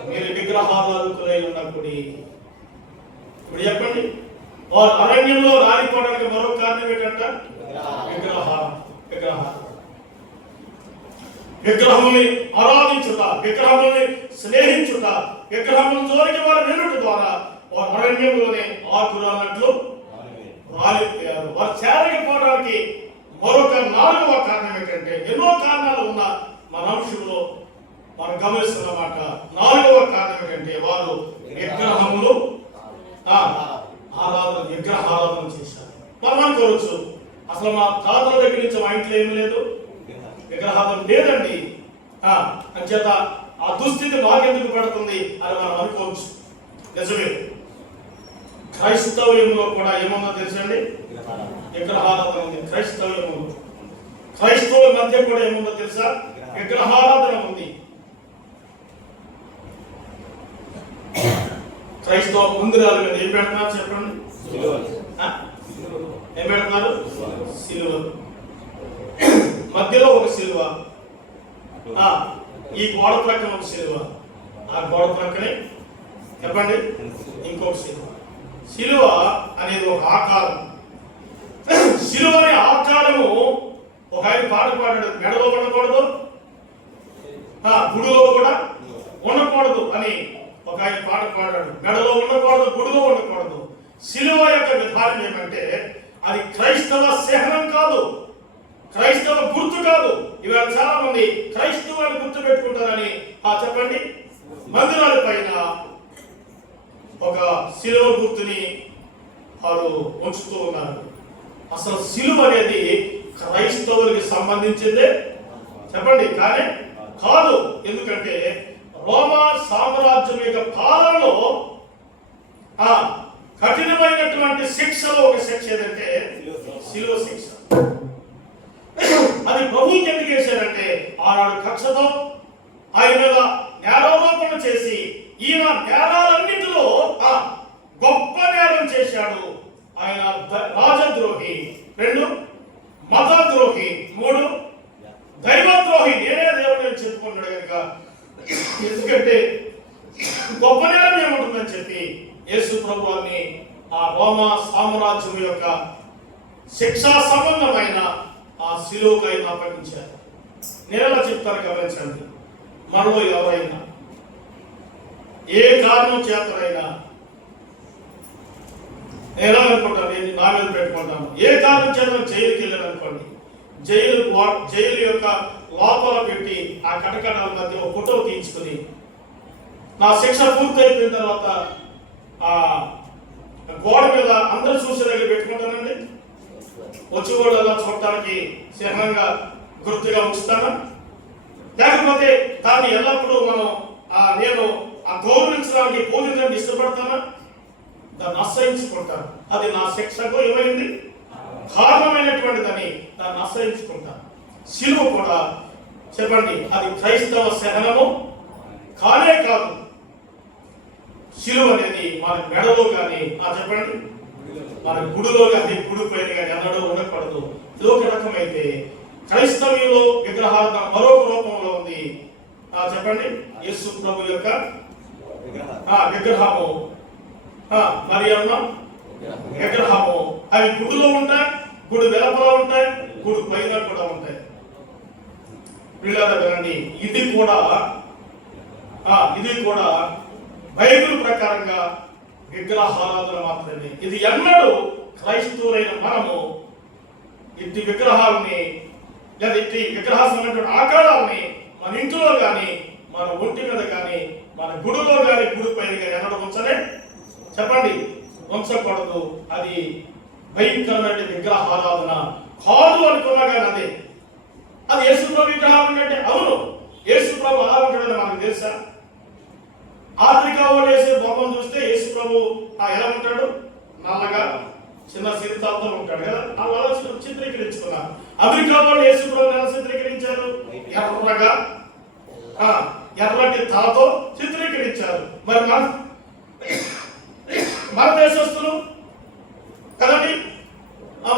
మీరు విగ్రహారాధకులై ఉన్నప్పుడు. ఇప్పుడు చెప్పండి, వారు అరణ్యంలో రాలిపోవడానికి మరో కారణం ఏంటంట? విగ్రహముని ఆరాధించుట, విగ్రహముని స్నేహించుట, విగ్రహముల జోలికి వారు వెళ్ళుట ద్వారా వారు అరణ్యంలోనే ఆకురానట్లు రాలిపోయారు. వారు చేరకపోవడానికి మరొక 4వ కారణం ఏంటంటే, ఎన్నో కారణాలు ఉన్న మన అంశంలో మనం గమనిస్తున్నమాట. 4వ కారణం ఏంటంటే, వారు విగ్రహారాధన చేశారు. మనం అనుకోవచ్చు, అసలు మా తాతల దగ్గర నుంచి మా ఇంట్లో ఏమి లేదు, విగ్రహారాధన లేదండి, అంచేత ఆ దుస్థితి మాకెందుకు పెడుతుంది అని మనం అనుకోవచ్చు. నిజమే, క్రైస్తవ్యంలో కూడా ఏమన్నా తెలుసండి, విగ్రహారాధన ఉంది. క్రైస్తవుల మధ్య కూడా ఏముందో తెలుసా, విగ్రహారాధన ఉంది. క్రైస్తవ మందిరాల మీద ఏం పెడుతున్నారు చెప్పండి, ఏం పెడుతున్నారు? సిలువ. మధ్యలో ఒక సిలువ, ఈ గోడ ప్రక్కన ఒక సిలువ, ఆ గోడ ప్రక్కనే చెప్పండి ఇంకొక సిలువ. సిలువ అనేది ఒక ఆకారం. సిలువ అనే ఆకారము ఒక ఆయన పాట పాడాడు, మెడలో ఉండకూడదు, గుడిలో కూడా ఉండకూడదు అని ఒక ఆయన పాట పాడాడు. మెడలో ఉండకూడదు, గుడిలో ఉండకూడదు. సిలువ యొక్క విధానం ఏమంటే అది క్రైస్తవ చిహ్నం కాదు, క్రైస్తవ గుర్తు కాదు. ఇవాళ చాలా మంది క్రైస్తవాన్ని గుర్తు పెట్టుకుంటారని చెప్పండి, మందిరాల పైన ఒక సిలువ గుర్తుని వారు ఉంచుతూ ఉన్నారు. అసలు సిలువ అనేది క్రైస్తవులకి సంబంధించిందే చెప్పండి, కానీ కాదు. ఎందుకంటే రోమా సామ్రాజ్యం యొక్క పాలనలో కఠినమైనటువంటి శిక్షలో ఒక శిక్ష ఏదంటే సిలువ శిక్ష. అది ప్రభువుకి ఎందుకు వేశారంటే ఆనాడు కక్షతో ఆయన మీద నేరారోపణ చేసి ఈయన నేరాలన్నిటిలో గొప్ప నేరం చేశాడు. ఆయన రాజద్రోహి, 2 మతద్రోహి, 3 దైవద్రోహి. నేనే దేవుడిని చెప్పుకున్నాడు కనుక, ఎందుకంటే గొప్ప నేరం ఏముంటుందని చెప్పి యేసు ప్రభువుని ఆ రోమా సామ్రాజ్యం యొక్క శిక్షా సంబంధమైన ఆ శిలువకైనా అప్పగించారు. నేనలా చెప్తాను, గమనించండి. మనలో ఎవరైనా ఏ కారణం చేతనైనా, నేను ఎలా అనుకుంటాను, నేను నా మీద పెట్టుకుంటాను, ఏ కారణం చేత జైలుకి వెళ్ళాను అనుకోండి, జైలు యొక్క లోపల పెట్టి ఆ కటకటాల మధ్య ఒక ఫోటో తీయించుకుని నా శిక్ష పూర్తి అయిపోయిన తర్వాత ఆ గోడ మీద అందరూ చూసే దగ్గర పెట్టుకుంటానండి. వచ్చి వాళ్ళు అలా చూడటానికి చిహ్నంగా గుర్తుగా ఉంచుతానా? లేకపోతే దాన్ని ఎల్లప్పుడూ నేను గౌరవించడానికి పూజించడానికి ఇష్టపడతానా? దాన్ని అసహించుకుంటాను. అది నా శిక్షకు ఏమైంది కారణమైనటువంటిదని దాన్ని అసహించుకుంటాను. సిలువ కూడా చెప్పండి, అది క్రైస్తవ సహనము కానే కాదు. సిలువ అనేది మన మెడలో కానీ చెప్పండి మన గుడిలో కానీ గుడి పైన కానీ అన్నడూ ఉండకూడదు. ఇది ఒక రకమైతే క్రైస్తవ్యంలో విగ్రహార్థ మరొక రూపంలో ఉంది. చెప్పండి, యేసు ప్రభు యొక్క విగ్రహము, మరియమ్మ విగ్రహము, అవి గుడిలో ఉంటాయి, గుడి వెలుపల ఉంటాయి, గుడి పైన కూడా ఉంటాయి. వినండి, ఇది కూడా బైబిల్ ప్రకారంగా విగ్రహారాధన మాత్రమే. ఇది ఎన్నడూ క్రైస్తవులైన మనము ఇట్టి విగ్రహాలని లేదా ఇట్టి విగ్రహాసమైనటువంటి ఆకారాలని మన ఇంట్లో కానీ మన ఒంటి మీద కానీ మన గుడిలో కానీ గుడి పైన కానీ ఎన్నడూ ఉంచలే చెప్పండి, ఉంచకూడదు. అది భయంకరమైన విగ్రహారాధన కాదు అనుకున్నా కానీ అది యేసుప్రభు విగ్రహం అంటే అవును, యేసుప్రభు అలా ఉంటాడని మనకు తెలుసా? ఆఫ్రికా వాళ్ళు వేసే బొమ్మను చూస్తే యేసుప్రభు ఎలా ఉంటాడు? నల్లగా చిన్న సిరితాలతో ఉంటాడు కదా, అలా చిత్రీకరించుకున్నారు. అమెరికా వాళ్ళు యేసుప్రభు ఎలా చిత్రీకరించారు? ఎర్రగా ఎర్రటి తలతో చిత్రీకరించారు. మరి మన దేశస్తులు కదండి,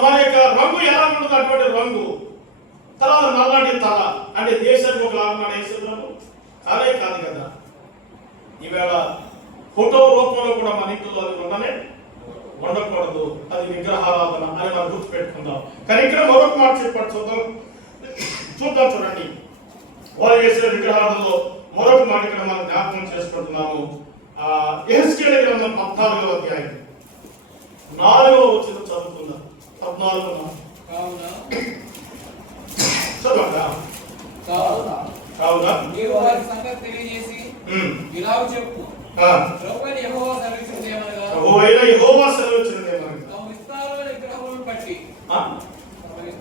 మన యొక్క రంగు ఎలా ఉంటుంది? అటువంటి రంగు, తర్వాత నల్లటి తల, అంటే దేశానికి ఒక లాభం యేసుప్రభు కాదే కాదు కదా. ఈవేళ ఫోటో రూపంలో కూడా మన ఇంట్లో అది ఉండకూడదు. అది విగ్రహారాధన అని మనం గుర్తు పెట్టుకుందాం. కానీ ఇక్కడ మరొక మాట చెప్పాడు, చూద్దాం. చూడండి, వారు చేసిన విగ్రహారాధనలో మరొక మాట ఇక్కడ మనం జ్ఞాపకం చేసుకుంటున్నాము. యెహెజ్కేలు గ్రంథం 14వ అధ్యాయం 4వ వచనం చదువుకుందాం. 14 కావున నీవు వారి సంగతి తెలియజేసి ఇలాగ చెప్పు, ప్రభువైన యెహోవా సెలవిచ్చినదేమనగా,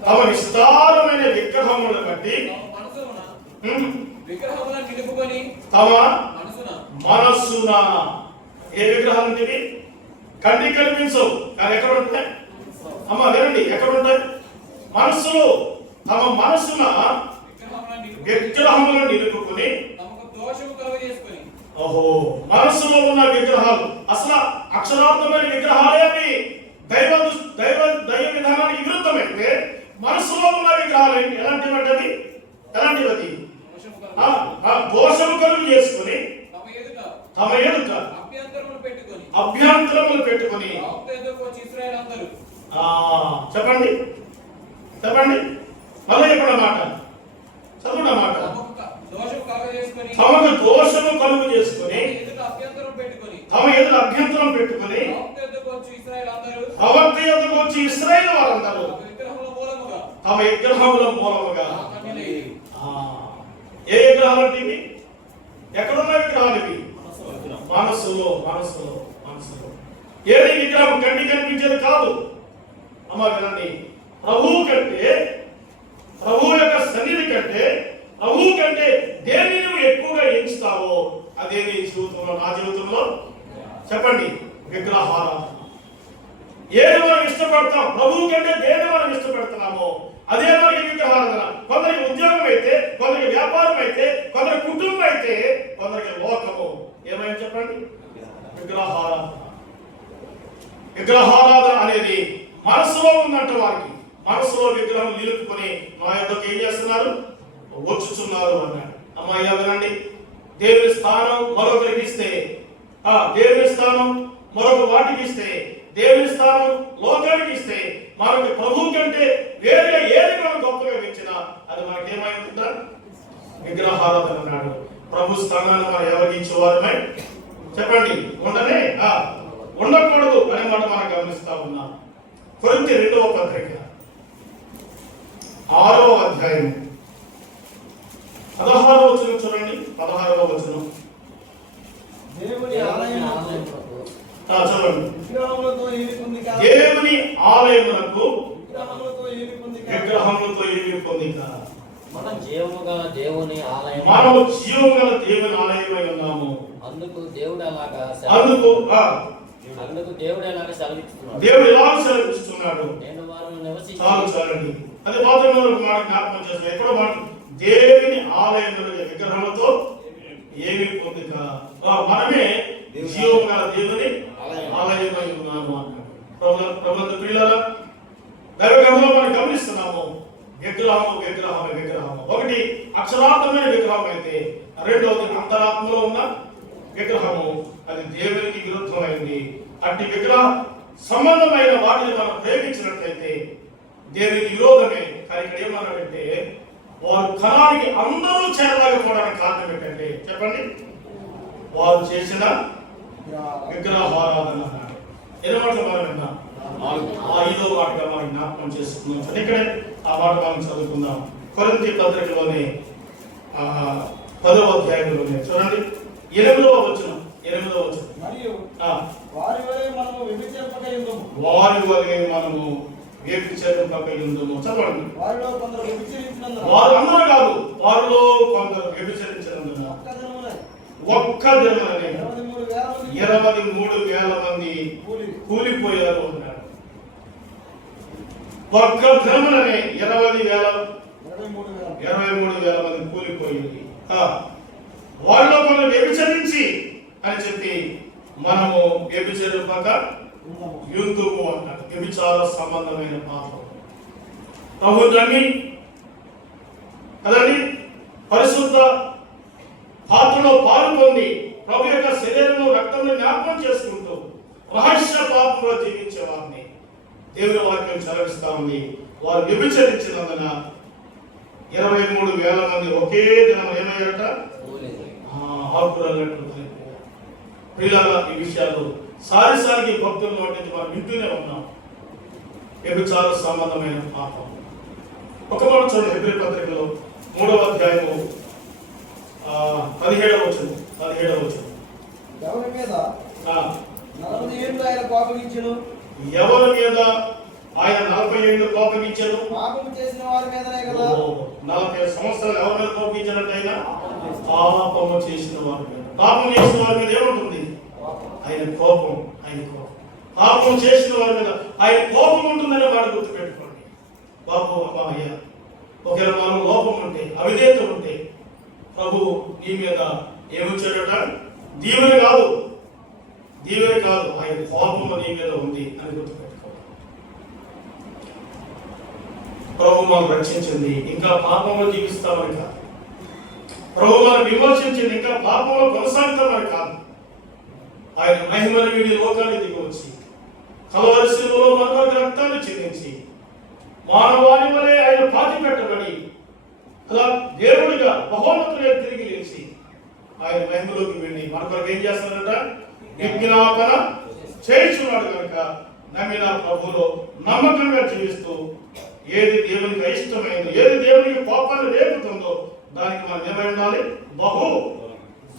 తమ విస్తారమైన విగ్రహములను బట్టి విగ్రహములను నిలుపుకొని తమ మనస్సున ఏ విగ్రహాలు ఉంటాయి? కంటికి కనిపించవు కానీ ఎక్కడ ఉంటాయి? అమ్మ వినండి, ఎక్కడ ఉంటాయి? మనస్సులో. తమ మనస్సున విగ్రహములను నిలుపుకొని మనస్సులో ఉన్న విగ్రహాలు అసలు అక్షరార్థమైన విగ్రహాలే అవి దైవ విధానానికి విరుద్ధమైతే మనస్సులో ఉన్న విగ్రహాలు ఎలాంటివి? దోషము కలుగు చేసుకుని తమ ఎదుట అభ్యంతరములు పెట్టుకుని చెప్పండి మళ్ళీ ఇప్పుడు మాట చదువున్న మాట. దోషము కలుగజేసుకొని తమకు దోషము కలుగు చేసుకుని ఎదుట అభ్యంతరం పెట్టుకొని తమ ఎదురు అభ్యంతరం పెట్టుకుని ప్రవక్త యొద్దకు వచ్చి ఇశ్రాయేలు అందరూ ప్రవక్త యొద్దకు వచ్చి ఇశ్రాయేలు వారందరూ విగ్రహముల మూలముగా తమ విగ్రహముల మూలముగా నా కన్యలైరి. ఏ విగ్రహాలు అంటే ఇవి? ఎక్కడున్న విగ్రహాలు ఇవి? మనసులో మనసులో మనసులో. ఏది విగ్రహం కంటికి కనిపించేది కాదు. అమ్మ వినండి, ప్రభువు కంటే, ప్రభు యొక్క సన్నిధి కంటే, ప్రభువు కంటే దేన్ని నువ్వు ఎక్కువగా ఎంచుతావో అదే నీ జీవితంలో, నా జీవితంలో చెప్పండి, విగ్రహారాధన. ఏది మనం ఇష్టపడతాం, ప్రభువు కంటే దేన్ని మనం ఇష్టపడుతున్నామో అదే మనకి విగ్రహారాధన. కొందరికి ఉద్యోగం అయితే, కొందరికి వ్యాపారం అయితే, కొందరికి కుటుంబం అయితే, కొందరికి లోకము. ఏమైనా చెప్పండి, విగ్రహారాధన. విగ్రహారాధన అనేది మనసులో ఉందంట వారికి. మనసులో విగ్రహం నిలుపుకొని నా యొద్దకు ఏం చేస్తున్నారు, వచ్చుచున్నారు అన్నాడు. అమ్మాయ్యా వినండి, దేవుని స్థానం మరొకరికి ఇస్తే, దేవుని స్థానం మరొక వాటికి ఇస్తే, దేవుని స్థానం లోకానికి ఇస్తే, మనకి ప్రభు కంటే వేరుగా ఏది మనం గొప్పగా పెంచినా అది మనకి ఏమైందా, విగ్రహారాధన అన్నాడు. ప్రభు స్థానాన్ని మనం ఎవరికి ఇచ్చేవారమై చెప్పండి, ఉండనే ఉండకూడదు అనే మాట మనం గమనిస్తా ఉన్నాం. కొరింథీ 2వ పత్రిక 6వ అధ్యాయం 16వ వచనం చూడండి. 16వ వచనం దేవుని ఆలయమునకు చదవండి. విగ్రహములతో ఏమి పొందిక? దేవుని ఆలయమునకు విగ్రహములతో ఏమి పొందిక? విగ్రహములతో ఏమి పొందిక? మనం జీవము గల దేవుని ఆలయం, మనము జీవము గల దేవుని ఆలయమై ఉన్నాము. అందుకు దేవుడు అలాగా సెలవిస్తున్నాడు. దేవుడు ఎలా సెలవిస్తున్నాడు? నేను వారిని నివసించి చాలండి. అది మాత్రమే మాట జ్ఞాపకం చేస్తాం. ఎక్కడో మాట, దేవుని ఆలయంలో విగ్రహములతో ఏమి పొందిక? మనమే జీవము గల దేవుని ఆలయమై ఉన్నాము అన్నాడు. ప్రభుత్వ పిల్లల దైవగ్రంథంలో మనం గమనిస్తున్నాము, విగ్రహము ఒకటి అక్షరార్థమైన విగ్రహం అయితే, రెండవది అంతరాత్మలో ఉన్న విగ్రహము. అది దేవునికి విరుద్ధమైంది. అట్టి విగ్రహ సంబంధమైన వాటిని మనం ప్రేమించినట్లయితే దేవునికి విరోధమే. కానీ ఇక్కడ ఏమన్నాడంటే, వారు కణానికి అందరూ చేరలేకపోవడానికి కారణం ఏంటంటే చెప్పండి, వారు చేసిన విగ్రహారాధన అన్నాడు. ఎన్ని మాటలు మనం విన్నాం? 5వ మాటగా మనం జ్ఞాపకం చేసుకుందాం. ఇక్కడే ఆ మాట మనం చదువుకుందాం. కొరింథీ పత్రికలోనే 10వ అధ్యాయంలోనే చూడండి, 8వ వచనం. మరియు వారి వలె మనము వ్యభిచరింపకయుందుము. చదవండి. వారిలో కొందరు వ్యభిచరించినందున, వారు అందరూ కాదు, వారిలో కొందరు వ్యభిచరించినందున ఒక్క దినముననే 23,000 మంది కూలిపోయారు అన్నాడు. ఒక్క దినముననే 23,000 మంది కూలిపోయింది. వారిలో కొందరు వ్యభిచరించి అని చెప్పి మనము వ్యభిచరింపక యుద్ధము అన్నాడు. వ్యభిచార సంబంధమైన పాపం. ప్రభు దాన్ని కదండి పరిశుద్ధ పాత్రలో పాల్గొని ప్రభు యొక్క శరీరంలో రక్తంలో జ్ఞాపకం చేసుకుంటూ రహస్య పాపంలో జీవించే వారిని దేవుని వాక్యం చదివిస్తా ఉంది. వారు వ్యభిచరించినందున 23,000 మంది ఒకే దినం ఏమయ్యారట, ఆకురన్నట్టు. ప్రియులారా, ఈ విషయాలు సారిసారికి భక్తుల నోటి నుంచి మనం వింటూనే ఉన్నాం. వ్యభిచార సంబంధమైన పాపం. ఒక మాట చూడండి, హెబ్రీ పత్రికలో 3వ అధ్యాయము 17వ వచనం. ఎవరి మీద 40 ఏళ్ళు ఆయన కోపగించెను. ఎవరి మీద ఆయన 40 ఏళ్ళు కోపగించాడు? పాపం చేసిన వారి మీదనే కదా. 40 సంవత్సరాలు ఎవరి మీద కోపగించినట్టు ఆయన? పాపము చేసిన వారి మీద. పాపం చేసిన వారి మీద ఏముంటుంది? ఆయన కోపం. పాపం చేసిన వారి మీద ఆయన కోపం ఉంటుందనే మాట గుర్తుపెట్టుకోండి. బాబు అయ్యా, ఒకవేళ మనం లోపం ఉంటే, అవిధేయత ఉంటే ప్రభు నీ మీద ఏమొచ్చాడట? దీవెన కాదు, ఆయన కోపం నీ మీద ఉంది అని గుర్తుపెట్టుకోండి. ప్రభు మనం రక్షించింది ఇంకా పాపంలో జీవిస్తామని కాదు. ప్రభు మనం విమోచించింది ఇంకా పాపంలో కొనసాగుతామని కాదు. ఆయన మహిమను వీడి లోకాన్ని దిగి వచ్చి కలవరి శిలువలో మనకు రక్తాన్ని చెందించి మానవాళి వలె ఆయన పాతి పెట్టబడి అలా దేవుడిగా మహోన్నతులే తిరిగి లేచి ఆయన మహిమలోకి వెళ్ళి మన కొరకు ఏం చేస్తారట? విజ్ఞాపన చేయించున్నాడు కనుక నమ్మిన ప్రభులో నమ్మకంగా జీవిస్తూ ఏది దేవునికి అయిష్టమైందో, ఏది దేవునికి కోపాన్ని రేపుతుందో దానికి మనం ఏమై ఉండాలి? బహు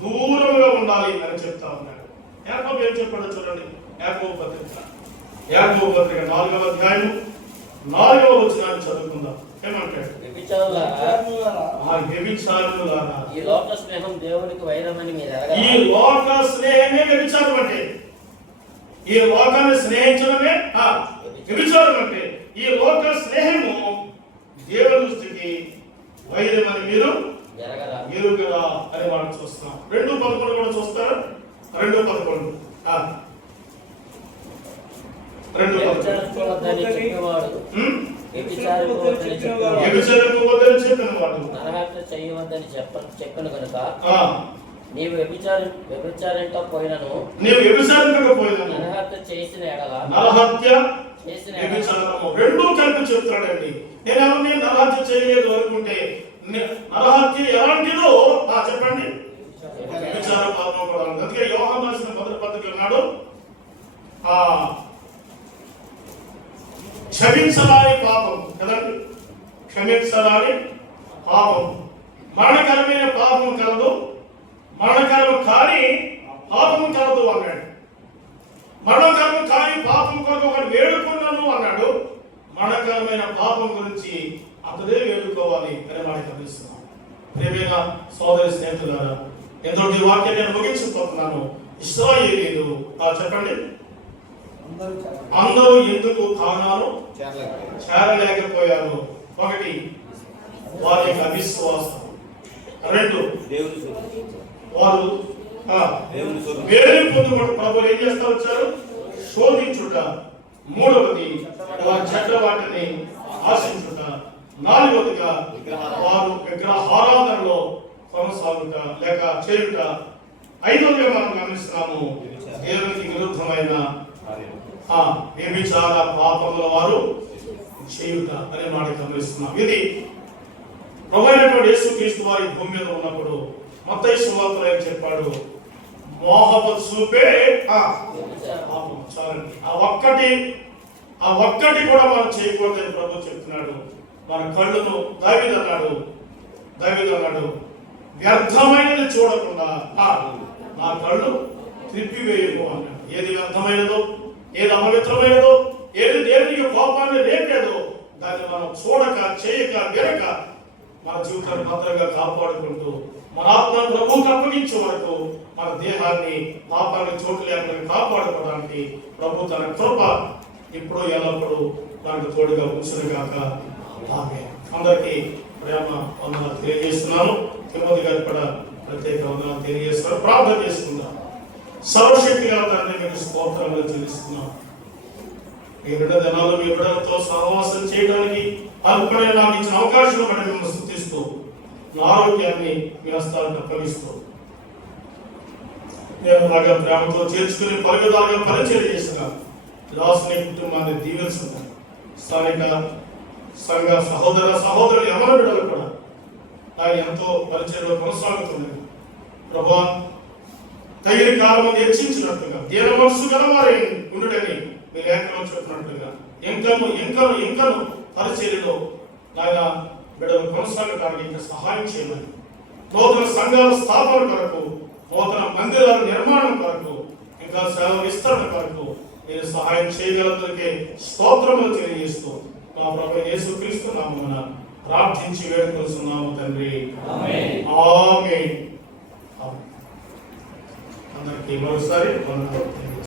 దూరంగా ఉండాలి అని చెప్తా ఉన్నాడు. యాకోబు ఏం చెప్పాడో చూడండి. యాకోబు పత్రిక 4వ అధ్యాయం 4వ వచనాన్ని చదువుకుందాం. ఏమంటాడు? వ్యభిచారులారా, వ్యభిచారులారా, ఈ లోక స్నేహం దేవునికి వైరమని మీరు ఎరగరా? ఈ లోక స్నేహమే వ్యభిచారం అంటే, ఈ లోకాన్ని స్నేహించడమే వ్యభిచారం అంటే, ఈ లోక స్నేహము దేవుని దృష్టికి వైరమని మీరు ఎరగరా? ఎరుగరా అని మనం చూస్తున్నాం. 2:11 కూడా చూస్తారా? 2:11 వ్యభిచారించవద్దని చెప్పేవాడు, వ్యభిచారించవద్దని చెప్పినవాడు నరహత్య చేయవద్దని చెప్పను కనుక నీవు వ్యభిచారించకపోయినను నరహత్య చేసిన ఎడల రెండూ కలిపి చెప్తాడండి. నేను నరహత్య చేయలేదు అనుకుంటే నరహత్య ఎలాంటిదో చెప్పండి. వ్యభిచార పాపం కూడా ఉంది. అందుకే యోహాను రాసిన మొదటి పత్రిక అన్నాడు, క్షమించరాని పాపం కదండి, క్షమించరాని పాపం, మరణకరమైన పాపం కలదు, మరణకరం కాని పాపం కలదు అన్నాడు. మరణకరం కాని పాపం కొరకు ఒకటి వేడుకున్నాను అన్నాడు. మరణకరమైన పాపం గురించి అతడే వేడుకోవాలి అని వాడికి అందిస్తున్నాను. ప్రియమైన సోదరి స్నేహితులారా, ఎంతటి వాక్యం నేను ముగించిపోతున్నాను. ఇశ్రాయేలీయులు చెప్పండి, అందరూ ఎందుకు కానాను చేరలేకపోయారు? ఒకటి, వారి యొక్క అవిశ్వాసం. 2, వారు వేరే పొందుకోవడం ప్రభులు ఏం చేస్తా వచ్చారు? శోధించుట. 3వది, వారి చెడ్డ వాటిని ఆశించుట. 4వదిగా వారు విగ్రహారాధనలో కొనసాగుట లేక చేయుట. 5వదిగా మనం గమనిస్తున్నాము, దేవునికి విరుద్ధమైన వ్యభిచార పాపంలో వారు చేయుట అనే మాట గమనిస్తున్నాం. ఇది ప్రభువైనటువంటి యేసుక్రీస్తు వారి భూమి మీద ఉన్నప్పుడు మత్తయి సువార్తలో ఏం చెప్పాడు? మోహపు చూపే పాపం. చాలండి. ఆ ఒక్కటి కూడా మనం చేయకూడదని ప్రభు చెప్తున్నాడు. మన కళ్ళును దావీదు అన్నాడు వ్యర్థమైనది చూడకుండా నా కళ్ళు త్రిప్పివేయకు అన్నాడు. ఏది వ్యర్థమైనదో, ఏది అపవిత్రమైనదో, ఏది దేవునికి కోపాన్ని రేపేదో దాన్ని మనం చూడక, చేయక, వినక మన జీవితాన్ని భద్రంగా కాపాడుకుంటూ మన ఆత్మను ప్రభువుకు అప్పగించే వరకు మన దేహాన్ని పాపాన్ని చోటు లేకుండా కాపాడుకోవడానికి ప్రభు తన కృప ఇప్పుడు ఎల్లప్పుడూ మనకు తోడుగా ఉంచునుగాక. ఆమేన్. అందరికీ ప్రేమ వందనాలు తెలియజేస్తున్నాను. తిమోతి గారు కూడా ప్రత్యేక వందనాలు తెలియజేస్తున్నారు. ప్రార్థన చేసుకుందాం. సర్వశక్తిగా తండ్రి మీకు స్తోత్రములు చెల్లిస్తున్నాం. ఈ 2 దినాలు మీ బిడ్డలతో సహవాసం చేయడానికి అల్పడే నాకు ఇచ్చిన అవకాశం బట్టి మిమ్మల్ని స్తుతిస్తూ నా ఆరోగ్యాన్ని మీ హస్తాలకు అప్పగిస్తూ నేను బాగా ప్రేమతో చేర్చుకుని పలుకుదారుగా పరిచయం చేసిన దాసుని కుటుంబాన్ని దీవించుకున్నాను. స్థానిక సంఘ సహోదరులు ఎవరి బిడ్డలు కూడా ఆయన ఎంతో పరిచయంలో కొనసాగుతున్నది. ప్రభువా, తగిన కాలం హెచ్చించినట్టుగా దీన మనసు గలవారే ఉండుటని మీ లేఖలో చెప్పినట్టుగా ఇంకను పరిచర్యలో ఆయన బిడ్డలు కొనసాగడానికి ఇంకా సహాయం చేయమని, నూతన సంఘాల స్థాపన కొరకు, నూతన మందిరాల నిర్మాణం కొరకు, ఇంకా సేవ విస్తరణ కొరకు నేను సహాయం చేయగలందరికీ స్తోత్రములు తెలియజేస్తూ మా ప్రభువు యేసుక్రీస్తు నామమున ప్రార్థించి వేడుకొనుచున్నాము తండ్రి. ఆమేన్. అందరికీ మరోసారి